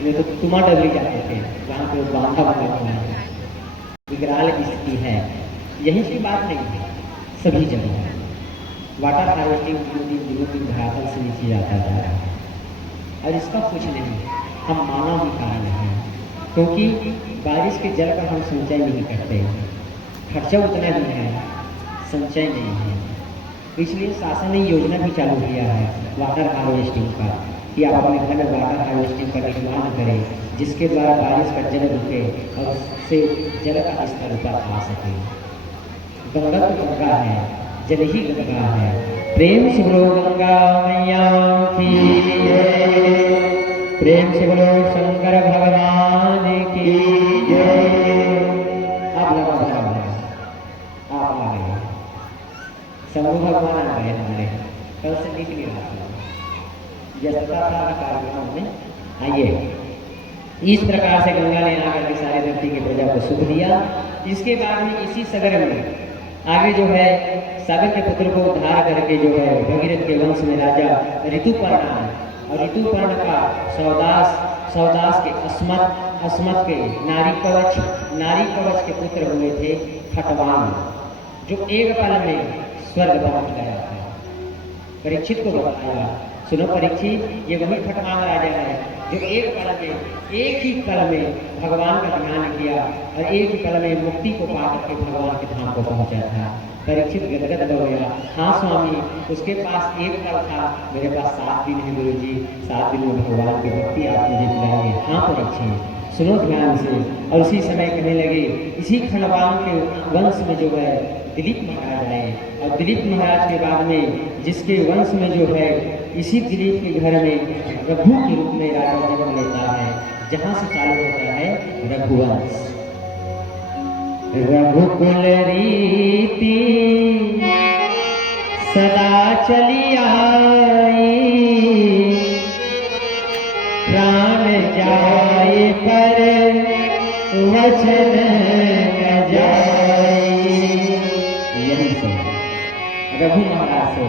ये तो तुमा डबली जाते थे, वहाँ पे बांधा बना हुआ है, विकराल स्थिति है। यही की बात नहीं है, सभी जगह है। वाटर हार्वेस्टिंग दिनों दिन धरातल से नीचे जाता जा रहा है और इसका कुछ नहीं, हम मानव ही कारण हैं, क्योंकि बारिश के जल का हम संचय नहीं करते, खर्चा उतना ही है, संचय नहीं है। इसलिए शासन ने योजना भी चालू किया है वाटर हार्वेस्टिंग का, कि आप अपने घर में वाटर हार्वेस्टिंग का निर्माण करें, जिसके द्वारा बारिश का जल रुके और उससे जल का स्तर ऊपर आ सके। गंगा तो गंगा है, जल ही गंगा है। प्रेम से बोलो गंगा मैया की जय, प्रेम से बोलो शंकर भगवान की जय। आप लगा आप आ गए, शंभु भगवान आ गए हमारे, कल से निकली रहा था, व्यस्तता था कार्यक्रम में। आइए, इस प्रकार से गंगा ने आकर के सारी धरती की प्रजा को सुख दिया। इसके बाद में इसी सगर में आगे जो है सागर के पुत्र को उद्धार करके जो है भगीरथ के वंश में राजा ऋतुपर्ण आए, और ऋतुपर्ण का सौदास के अस्मत के नारी कवच के पुत्र हुए थे खटवान, जो एक पल में स्वर्ग पहुंच गया था। परीक्षित को बताया, सुनो परीक्षित, ये वही खटवान राजा है जो एक ही पल में भगवान का ध्यान किया और एक ही पल में मुक्ति को पा करके भगवान के धाम को पहुंचा था। परीक्षित गदगद हो गया, हाँ स्वामी, उसके पास एक पल था, मेरे पास 7 दिन है गुरु जी, 7 दिन में भगवान की भक्ति आप मुझे दिलाएंगे। हाँ परीक्षित, सुनो ध्यान से। और उसी समय कहने लगे, इसी खंडवान के वंश में जो है दिलीप महाराज आए, और दिलीप महाराज के बाद में जिसके वंश में जो है इसी दिलीप के घर में रघु के रूप में राजा जन्म लेता है, जहां से चालू होता है रघुवंश। रघुकुल रीति सदा चली आई, प्राण जाए पर वचन न जाए। यही से रघु महाराज से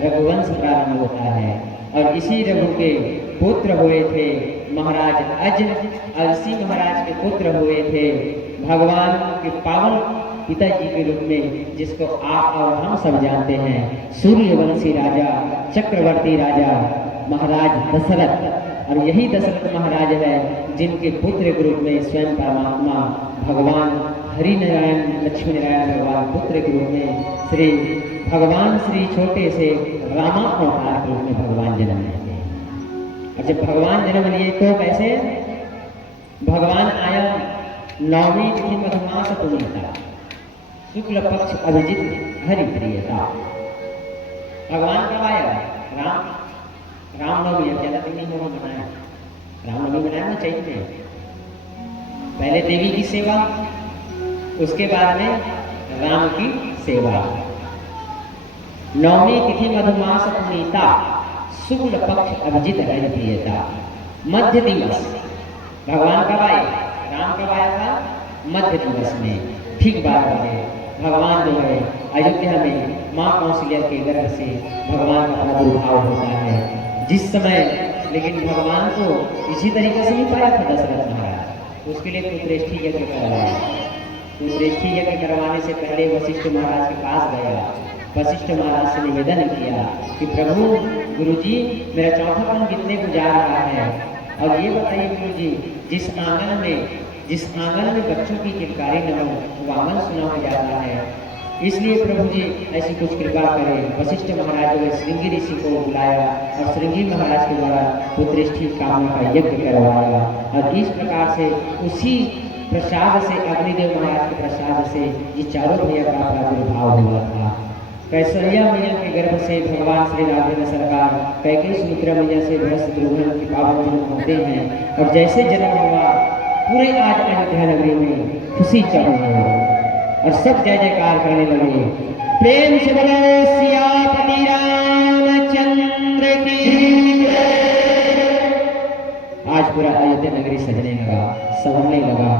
रघुवंश प्रारंभ होता है, और इसी रघु के पुत्र हुए थे महाराज अज, और इसी महाराज के पुत्र हुए थे भगवान के पावन पिताजी के रूप में, जिसको आप और हम सब जानते हैं, सूर्यवंशी राजा, चक्रवर्ती राजा महाराज दशरथ। और यही दशरथ महाराज है जिनके पुत्र के रूप में स्वयं परमात्मा भगवान हरि नारायण लक्ष्मी नारायण भगवान पुत्र के रूप में भगवान श्री छोटे से रामा अवतार के रूप में भगवान जन्म लेते हैं। और जब भगवान जन्म लिए तो कैसे भगवान आया, 9वीं तिथि मधुमास पूर्णिमा, शुक्ल पक्ष अभिजित हरि प्रियता। भगवान कब आया? रामनवमी, ज्यादा दिन नहीं होगा मनाया, रामनवमी मनाया ना चैत्र में। पहले देवी की सेवा, उसके बाद में राम की सेवा। 9वीं तिथि मधुमास पूर्णिता, शुक्ल पक्ष अभिजित हरि प्रियता, मध्य दिवस। भगवान कब आए? राम कब आया था? मध्य दिवस में, ठीक 12 बजे भगवान जो है अयोध्या में माँ कौशल्या के गर्भ से भगवान का प्रादुर्भाव होता है। जिस समय लेकिन भगवान को इसी तरीके से नहीं पाया था दशरथ महाराज, उसके लिए पुत्रेष्ठी यज्ञ करवाया। पुत्रेष्ठी यज्ञ करवाने से पहले वशिष्ठ महाराज के पास गया, वशिष्ठ महाराज से निवेदन किया कि प्रभु गुरुजी, मेरा चौथा पन कितने को जा रहा है, और ये बताइए गुरुजी, जिस आंगन में बच्चों की किलकारी न हो वो आंगन सुना हो जाता है, इसलिए प्रभु जी ऐसी कुछ कृपा करें। वशिष्ठ महाराज ने श्रृंगी ऋषि को बुलाया और श्रृंगी महाराज के द्वारा पुत्रेष्ठी कामना का यज्ञ करवाया, और इस प्रकार से उसी प्रसाद से, अग्निदेव महाराज के प्रसाद से ये चारों भैया का प्रादुर्भाव हुआ था। कैसरिया मैया के गर्भ से भगवान श्री रामचंद्र सरकार कैकेयी सुमित्रा मैया से भरत शत्रुघ्न के पावन जन्म होते हैं, और जैसे जन्म हुआ पूरे आज अयोध्या नगरी में खुशी चढ़ गई और सब जय जयकार करने लगे। प्रेम से बोलो सियापति रामचंद्र की जय। आज पूरा अयोध्या नगरी सजने लगा, संवरने लगा,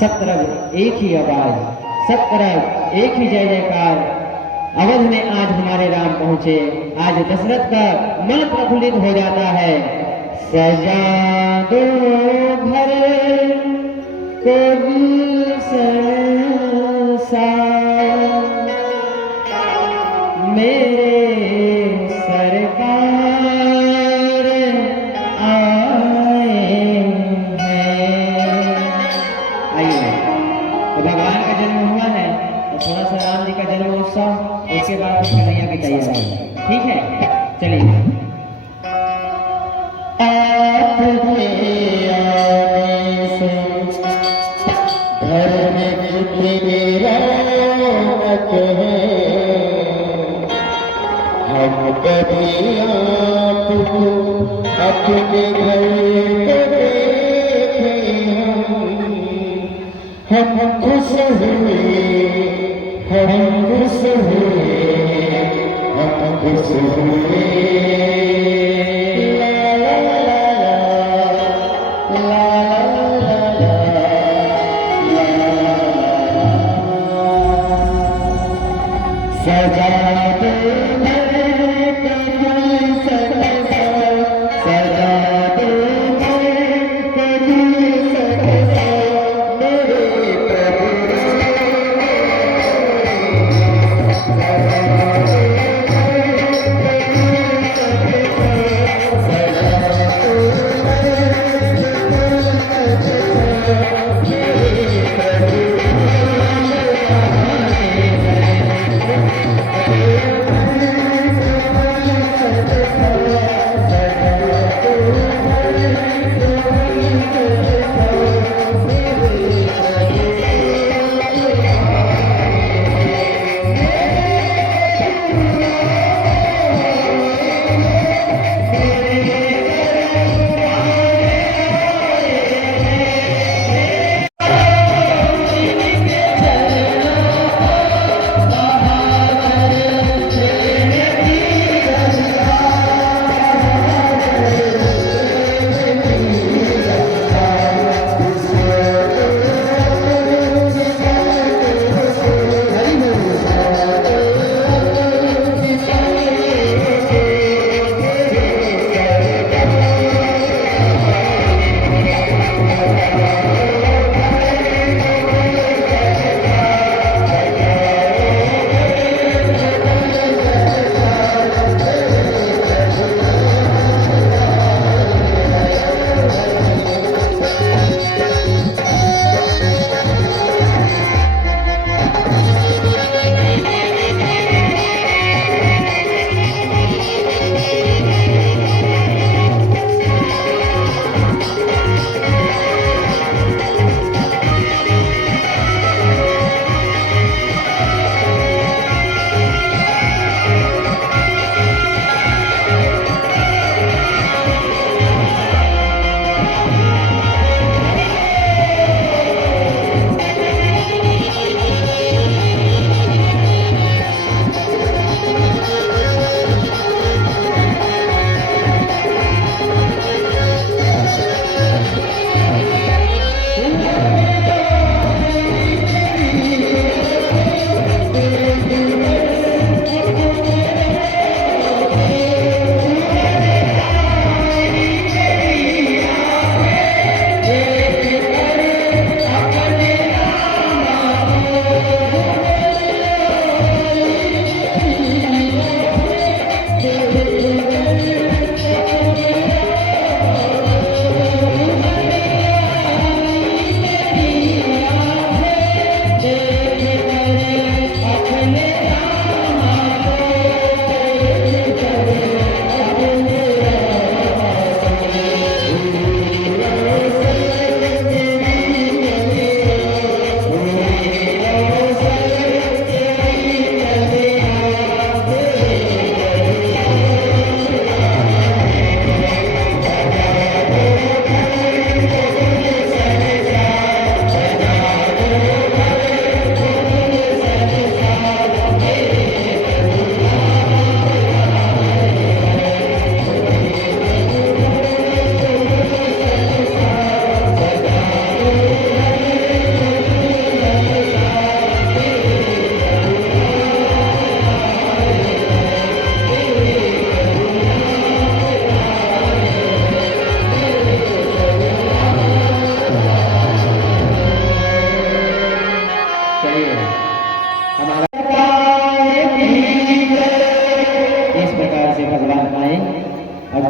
सब तरफ एक ही आवाज, सब तरफ एक ही जय जयकार। अवध में आज हमारे राम पहुंचे, आज दशरथ का मन प्रफुल्लित हो जाता है। सजा दो घर को गुलशन सा मेरे सरकार आए हैं। आइए, तो भगवान का जन्म हुआ है तो थोड़ा सा राम जी का जन्म उत्सव, उसके बाद कन्हैया की तैयारी। ठीक है, चलिए। आपके आने से घर में कितनी रौनक है, हम कभी आपको अपने घर को देखे, हम खुश हुए, हम खुश हुए, हम खुश हुए। सजा दो घर के गुलशन सा, सजा दो घर के गुलशन सा मेरे प्रभु।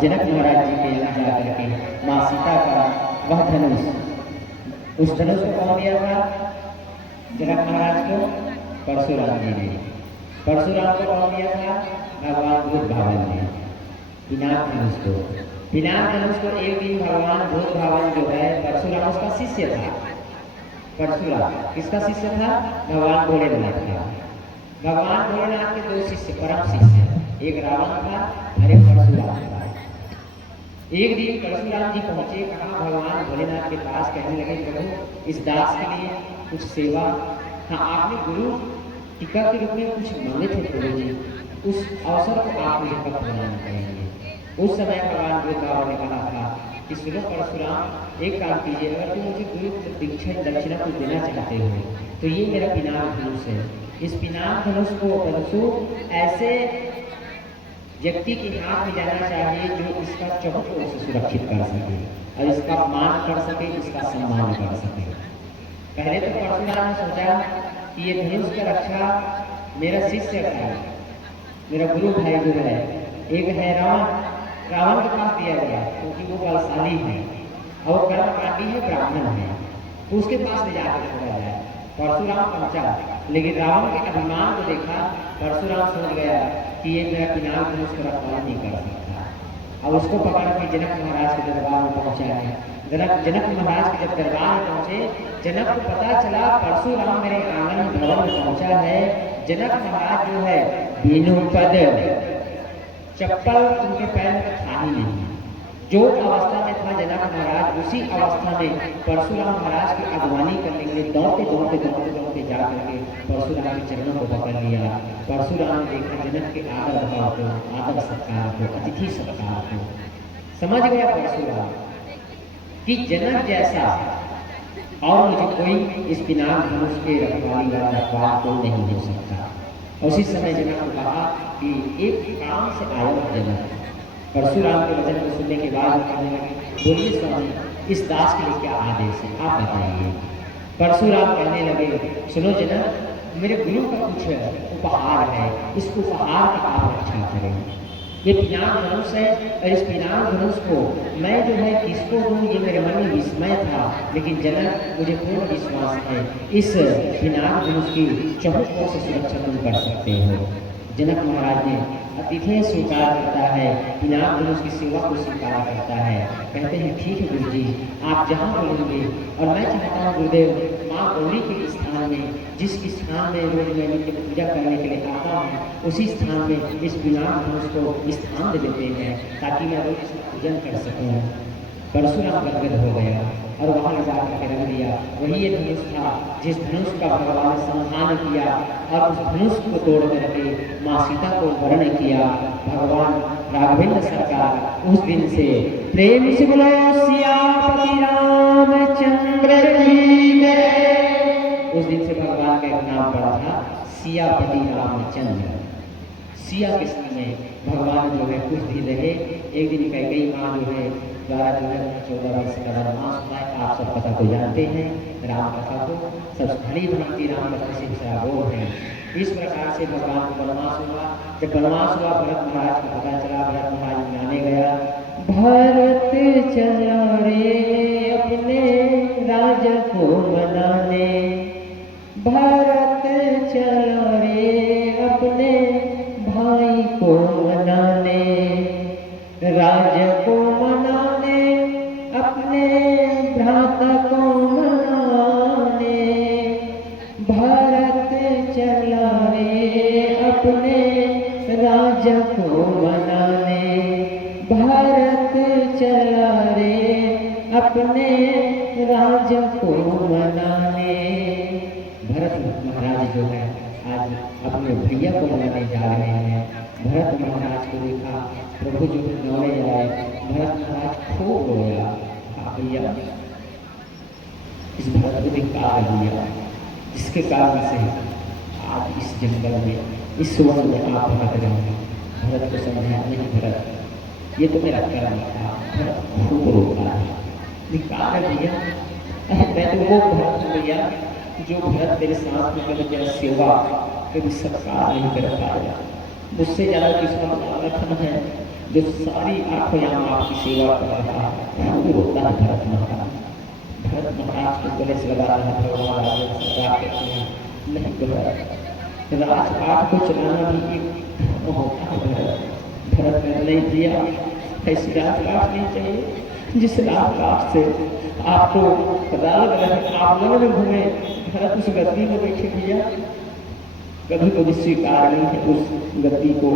जनक महाराज जी के यहाँ जाकर के माँ सीता का वह धनुष, उस धनुष को कौन दिया था जनक महाराज को? परशुराम जी ने। परशुराम को कौन दिया था? भगवान बुद्ध भावन ने पिनाक धनुष को। पिनाक धनुष को एक दिन भगवान बुद्ध भावन जो है परशुराम उसका शिष्य था। परशुराम किसका शिष्य था? भगवान भोलेनाथ का। भगवान भोलेनाथ के दो शिष्य, परम शिष्य, एक रावण था और एक परशुराम था। एक दिन परशुराम जी पहुंचे, कहा भगवान भोलेनाथ के पास, कहने लगे प्रभु इस दास के लिए कुछ सेवा। हाँ, आपने गुरु टीका के रूप में कुछ मांगे थे प्रभु जी, उस अवसर को आप मुझे कब बनाना चाहिए। उस समय भगवान बुद्ध ने कहा था कि सुनो परशुराम, एक काम कीजिए, अगर तुम मुझे गुरु दीक्षा दक्षिणा कुछ देना चाहते हो तो ये मेरा पिनाक धनुष है। इस पिनाक धनुष को परशु ऐसे व्यक्ति के हाथ में जाना चाहिए जो इसका चौक ओर से सुरक्षित कर सके और इसका मान कर सके, इसका सम्मान कर सके। पहले तो परशुराम ने सोचा कि ये धनुष का रक्षा मेरा शिष्य है, मेरा गुरु भाई जो है, एक है रावण, रावण के पास दिया गया क्योंकि वो बलशाली है और वो कर्मकांडी है, ब्राह्मण है, तो उसके पास ले जाकर छोड़ा जाए। परशुराम पहुंचा, लेकिन रावण के अभिमान को देखा परशुराम सोच गया कि ये मेरा पिनाक धनुष को रखवाला नहीं कर सकता। अब उसको पकड़ के जनक महाराज के दरबार में पहुंचा है। जनक महाराज के जब दरबार में पहुंचे, जनक को पता चला परशुराम मेरे आंगन भवन में पहुंचा है। जनक महाराज जो है बिनु पद चप्पल उनके पैर में था ही नहीं। जो अवस्था में था जनक महाराज, उसी अवस्था में परशुराम महाराज की अगवानी करने के लिए दौड़ते दौड़ते दौड़ते दौड़ते जा करके परशुराम के चरणों को पकड़ लिया। परशुराम ने देखा जनक के आदर भाव को, आदर सत्कार को, अतिथि सत्कार को, समझ गया परशुराम कि जनक जैसा और मुझे कोई इस पिनाक धनुष के रखवाली वाला रखवाला तो नहीं हो सकता। उसी समय जनक ने कहा कि एक काम से आया जनक। परशुराम के वचन को सुनने के बाद कहने लगे, बोलिए स्वामी, इस दास के लिए क्या आदेश है, आप बताइए। परशुराम कहने लगे, सुनो जनक, मेरे गुरु का कुछ उपहार है, इस उपहार का आप रक्षा करें। ये पिनाक धनुष है और इस पिनाक धनुष को मैं जो है किसको दूँ, ये मेरे मन में विस्मय था, लेकिन जनक मुझे पूर्ण विश्वास है इस पिनाक धनुष की चौकों से सुरक्षा तुम कर सकते हो। जनक महाराज ने अतिथि स्वीकार करता है, पिनाक धनुष की सेवा को स्वीकार करता है। कहते हैं ठीक है गुरु जी, आप जहाँ बोलेंगे। और मैं चाहता हूँ गुरुदेव, माँ गौरी के स्थान में, जिस स्थान में रोज मैं नित्य पूजा करने के लिए आता हूँ, उसी स्थान में इस पिनाक धनुष को स्थान दे देते हैं ताकि मैं रोज इसका पूजन कर सकूँ। परशुराम गदगद हो गया और वहाँ ले जाकर के रख दिया। वही ये धनुष था जिस धनुष का भगवान ने संधान किया और उस धनुष को तोड़ करके माँ सीता को वर्ण किया। भगवान राघवेंद्र सरकार उस दिन से प्रेम से बोलो सियापति रामचंद्र की जय। उस दिन से भगवान का एक नाम पड़ा था सियापति रामचंद्र। सिया के समय भगवान जो है कुछ दिन रहे। एक दिन कैकेयी माँ जो है द्वारा जो है 14 वर्ष का वनवास हुआ है। आप सब कथा को जानते हैं, राम कथा को सब भली भांति राम कथा से सराबोर है। इस प्रकार से भगवान को वनवास हुआ। जब वनवास हुआ भरत महाराज को पता चला, भरत महाराज मनाने गया। भरत चला रे अपने राजा को मनाने, भरत चला रे अपने भाई को मनाने, राजा को मनाने, अपने भ्राता को मनाने। भरत चला रे अपने राजा को मनाने, भरत चला रे अपने राजा को मनाने। भरत महाराज जो है आज अपने भैया को मनाने जा रहे हैं। भरत महाराज को देखा प्रभु जो मनाने जाए, भरत महाराज खूब रोया। भैया इस भरत को धिक्कार दिया, जिसके कारण से आज इस जंगल में, इस वन में आप भटक रहे हैं। भरत को समझाया, नहीं भरत ये तो मेरा कर्म था। भरत खूब रोता है, धिक्कार भैया, मैं तो वो भरत हूँ भैया जो भरत तेरे साथ में कभी तेरा सेवा कभी सत्कार नहीं कर पाएगा। मुझसे ज़्यादा किस्मत वाला है, जो सारी आंखों यहाँ आपकी सेवा कर रहा है, वो रोता है भरत महाराज। भरत महाराज को गले से लगाता है भगवान राजेंद्र सरकार कहते हैं नहीं भरत, राजपाट को चलाना भी एक धर्म होता है भरत। भरत ने नहीं दिया, ऐसी राजपाट नहीं चाहिए जिस राजपाट से आपको अदालत रहे आप लोगों में घूमे। भरत उस गद्दी में बैठे भैया कभी कभी स्वीकार नहीं है उस गद्दी को।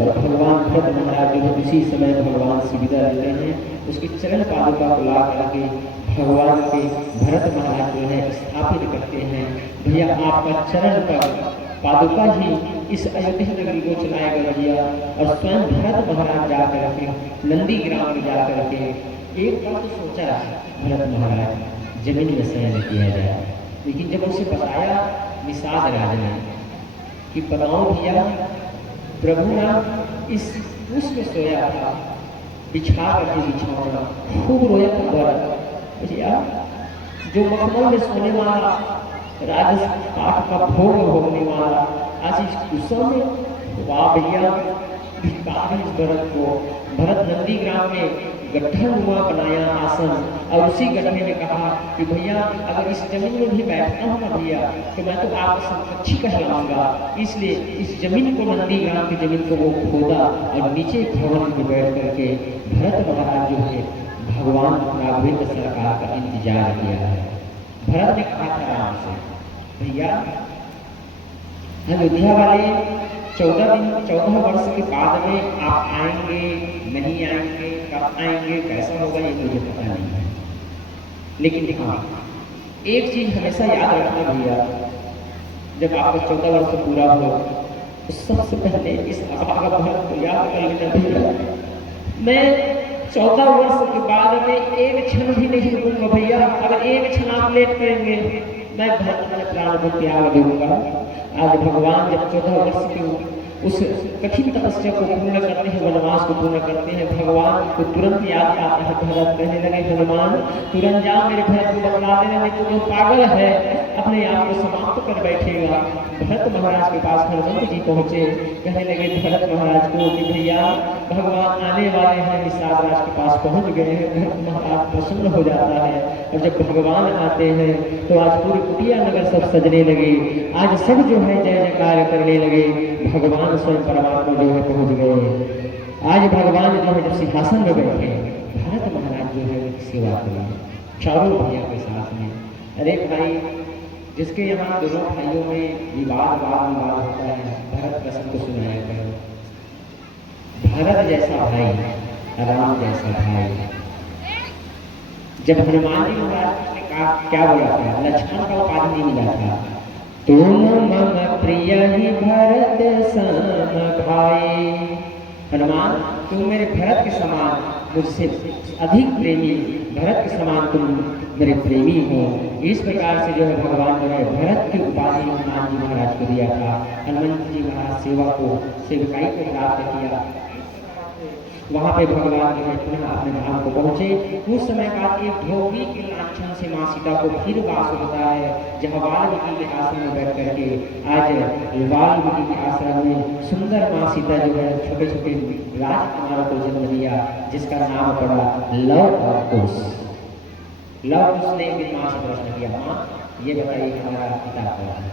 और भगवान भरत महाराज जो है उसी समय भगवान से विदा लेते हैं, उसके चरण पादुका को ला करके भगवान के भरत महाराज जो है स्थापित करते हैं। भैया आपका चरण पर पादुका ही इस अयोध्या नगरी को चलाएगा भैया। और स्वयं भरत महाराज जा करके नंदी ग्राम में जा करके एक बार तो सोचा भरत महाराज जमीन में शयन किया जाए, लेकिन जब उसे बताया निषाद राज ने कि बताओ भैया प्रभु नाम इस पुष्प में सोया था, बिछा करके बिछाओ, खूब रोया था भरत भैया। जो मखमल में सोने वाला राजपाट का भोग भोगने वाला आज इस कुशल में, वाह भैया धिक्कार इस भरत को। भरत नंदी ग्राम में गड्ढा नुमा बनाया आसन, और उसी गड्ढे में कहा कि भैया अगर इस जमीन में भी बैठता हूँ ना भैया तो मैं तो आपको संपत्ति कहलाऊंगा। इसलिए इस जमीन को नंदी ग्राम की जमीन को वो खोदा और नीचे भवन में बैठ करके भरत महाराज जो है भगवान राघवेंद्र सरकार का इंतजार किया है। भरत ने कहा था राम से भैया अयोध्या वाले 14 वर्ष के बाद में आप आएंगे नहीं आएंगे, कब आएंगे, कैसा होगा ये मुझे पता नहीं है, लेकिन हाँ एक चीज हमेशा याद रखना भैया, जब आपका 14 वर्ष पूरा हो तो सबसे पहले इस अभागा भरत को याद कर लेना भैया। मैं 14 वर्ष के बाद में एक क्षण भी नहीं रुकूंगा भैया। अगर एक क्षण आप लेट करेंगे मैं भरत में प्राण को त्याग दूंगा। आज भगवान जब 14 वर्ष के उस कठिन तपस्या को पूर्ण करते हैं, वनवास को पूर्ण करते हैं, भगवान को तुरंत याद आता है। भरत कहने लगे हनुमान तुरंत जा मेरे भरत को बतला देना, नहीं तो वो पागल है अपने आप को समाप्त कर बैठेगा। भरत महाराज के पास हनुमंत जी पहुंचे, कहने लगे भरत महाराज को कि भैया भगवान आने वाले हैं, निषाद राज के पास पहुंच गए हैं। भरत महाराज प्रसन्न हो जाता है, और जब भगवान आते हैं तो आज पूरी कुटिया नगर सब सजने लगे, आज सब जो है जय जयकार करने लगे। भगवान स्वयं परमात्मा जो है पहुंच गए। आज भगवान जो है जब सिंहासन में बैठे, भरत महाराज जो है सेवा करें चारों भैया के साथ में। अरे भाई जिसके यहाँ दोनों भाइयों में विवाद होता है, भरत प्रसंग को सुनाया करो। भरत जैसा भाई, राम जैसा भाई। जब हनुमान जी महाराज ने कहा क्या बोला था, लक्ष्मण का उपाधि नहीं मिला था, तुम मम प्रिय ही भरत सम भाई। हनुमान तुम मेरे भरत के समान, मुझसे अधिक प्रेमी, भरत के समान तुम मेरे प्रेमी हो। इस प्रकार से जो है भगवान जो है भरत की उपाधि हनुमान जी महाराज को दिया था। हनुमान जी महाराज सेवा को सेवकाई को प्राप्त किया। वहाँ पे भगवान जो है पुनः अपने धाम को पहुँचे। कुछ समय बाद एक धोबी के लांछन से माँ सीता को फिर वास होता है, जहाँ वाल्मीकि के आश्रम में बैठ करके आज वाल्मीकि के आश्रम में सुंदर माँ सीता जो है छोटे छोटे राजकुमारों को जन्म दिया, जिसका नाम पड़ा लव और कुश। लव कुश ने एक दिन माँ से प्रश्न किया, माँ ये बताइए हमारा पिता कौन है।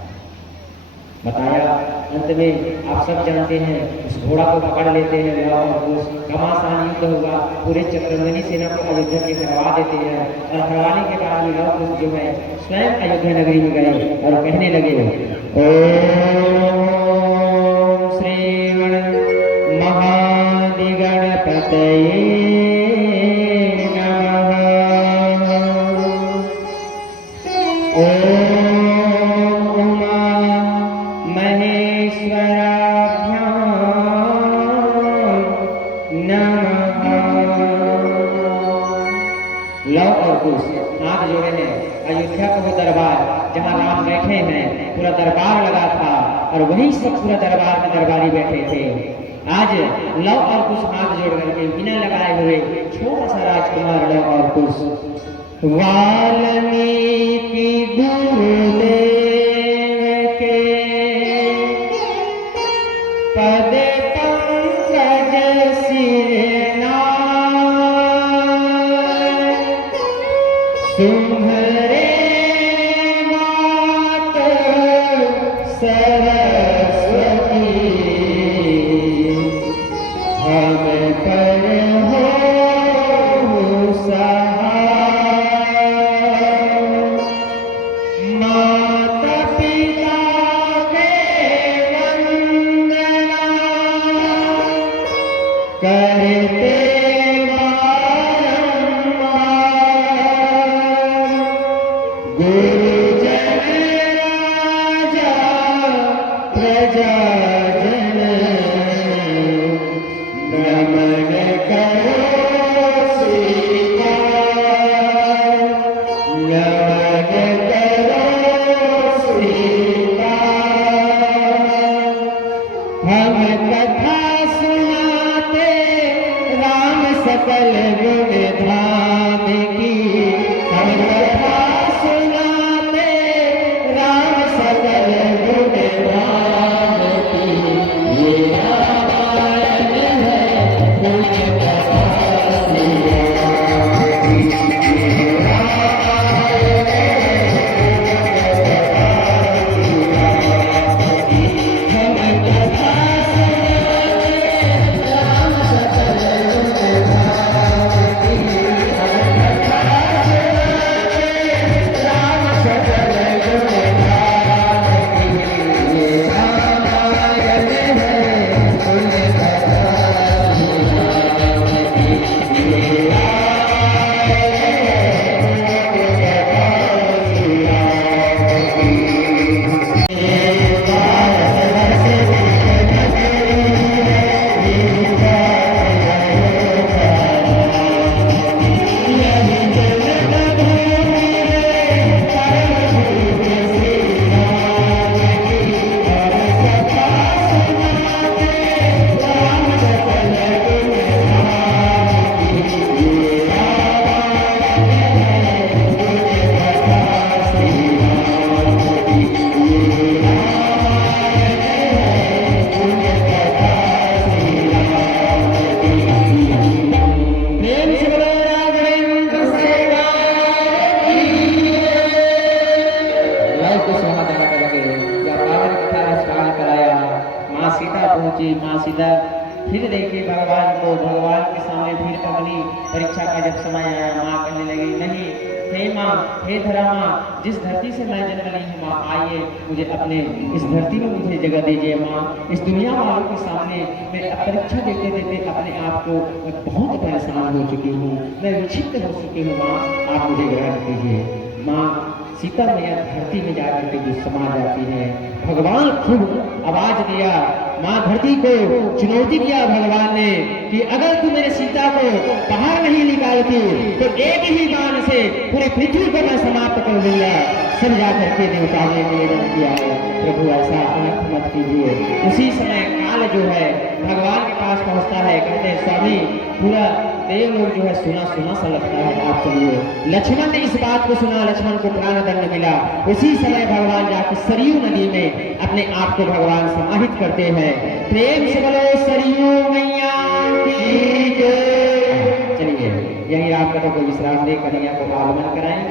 बताया। अंत में आप सब जानते हैं उस घोड़ा को पकड़ लेते हैं लव और कुश, घमासान युद्ध होगा, पूरे चक्रवर्ती सेना को अयोध्या के हरवा देते हैं। और हरवाने के बाद में लव कुश जो है स्वयं अयोध्या नगरी में गए और कहने लगे ओम श्री महादिगणपतये हाथ जोड़े हैं। अयोध्या का वो दरबार जहाँ राम बैठे हैं, पूरा दरबार लगा था और वही सब पूरा दरबार में दरबारी बैठे थे। आज लव और कुश हाथ जोड़ करके बिना लगाए हुए छोटा सा राजकुमार लव और कुश वाल्मीकि गुरुदेव के पद पंकज सिर सरस्वती हम पर हो सहाय। माता पिता के वंदना करते बारंबार, गुरुजन राजा प्रजाजन नमन करो स्वीकार, नमन करो स्वीकार। हम कथा सुनाते राम सकल गुण धाम की, हम कथा सुनाते राम सकल गुण धाम की। ये रामायण है पुण्य कथा श्री राम की। ये रामायण है पुण्य कथा श्री राम की। हम कथा सुनाते राम सकल गुण धाम की, हम कथा सुनाते राम सकल गुण धाम की। ये रामायण है पुण्य कथा श्री राम की। ये रामायण है पुण्य कथा श्री राम की। प्रेम से बोलो राघवेंद्र सेवा की। लव को सुहाना लगे या पावन कथा रसपान कराया। माँ सीता पहुंची। माँ सीता फिर देखी भगवान को। भगवान के सामने फिर अग्नि परीक्षा का जब समय आया, माँ कहने लगी, नहीं हे माँ, हे धरा माँ, जिस धरती से मैं जन्म ली हूँ माँ, आइए मुझे अपने इस धरती में मुझे जगह दीजिए माँ। इस दुनिया वालों के सामने मैं परीक्षा देते देते अपने आप को मैं बहुत परेशान हो चुकी हूँ, मैं विक्षिप्त हो चुकी हूँ माँ, आप मुझे ग्रहण कीजिए। माँ सीता मैया धरती में जाकर के जो समा जाती है। भगवान खूब आवाज दिया। माँ धरती को चुनौती दिया भगवान ने कि अगर तू मेरे सीता को बाहर नहीं निकालती तो एक ही बाण से पूरी पृथ्वी को मैं समाप्त कर दूंगा। सब जाकर के देवता ने निवेदन किया है, प्रभु ऐसा अनर्थ मत कीजिए। उसी समय काल जो है भगवान के पास पहुंचता है, कहते हैं स्वामी पूरा देव लोग जो है सुना सुना सा लगता है, आप चलिए। लक्ष्मण ने इस बात को सुना, लक्ष्मण को प्राण दंड मिला। उसी समय भगवान जाकर सरयू नदी में अपने आप को भगवान समाहित करते हैं। प्रेम से बोलो सरयू मैया की जय। चलिए यही राम कथा को विश्राम दे कन्हैया को आगमन कराएं।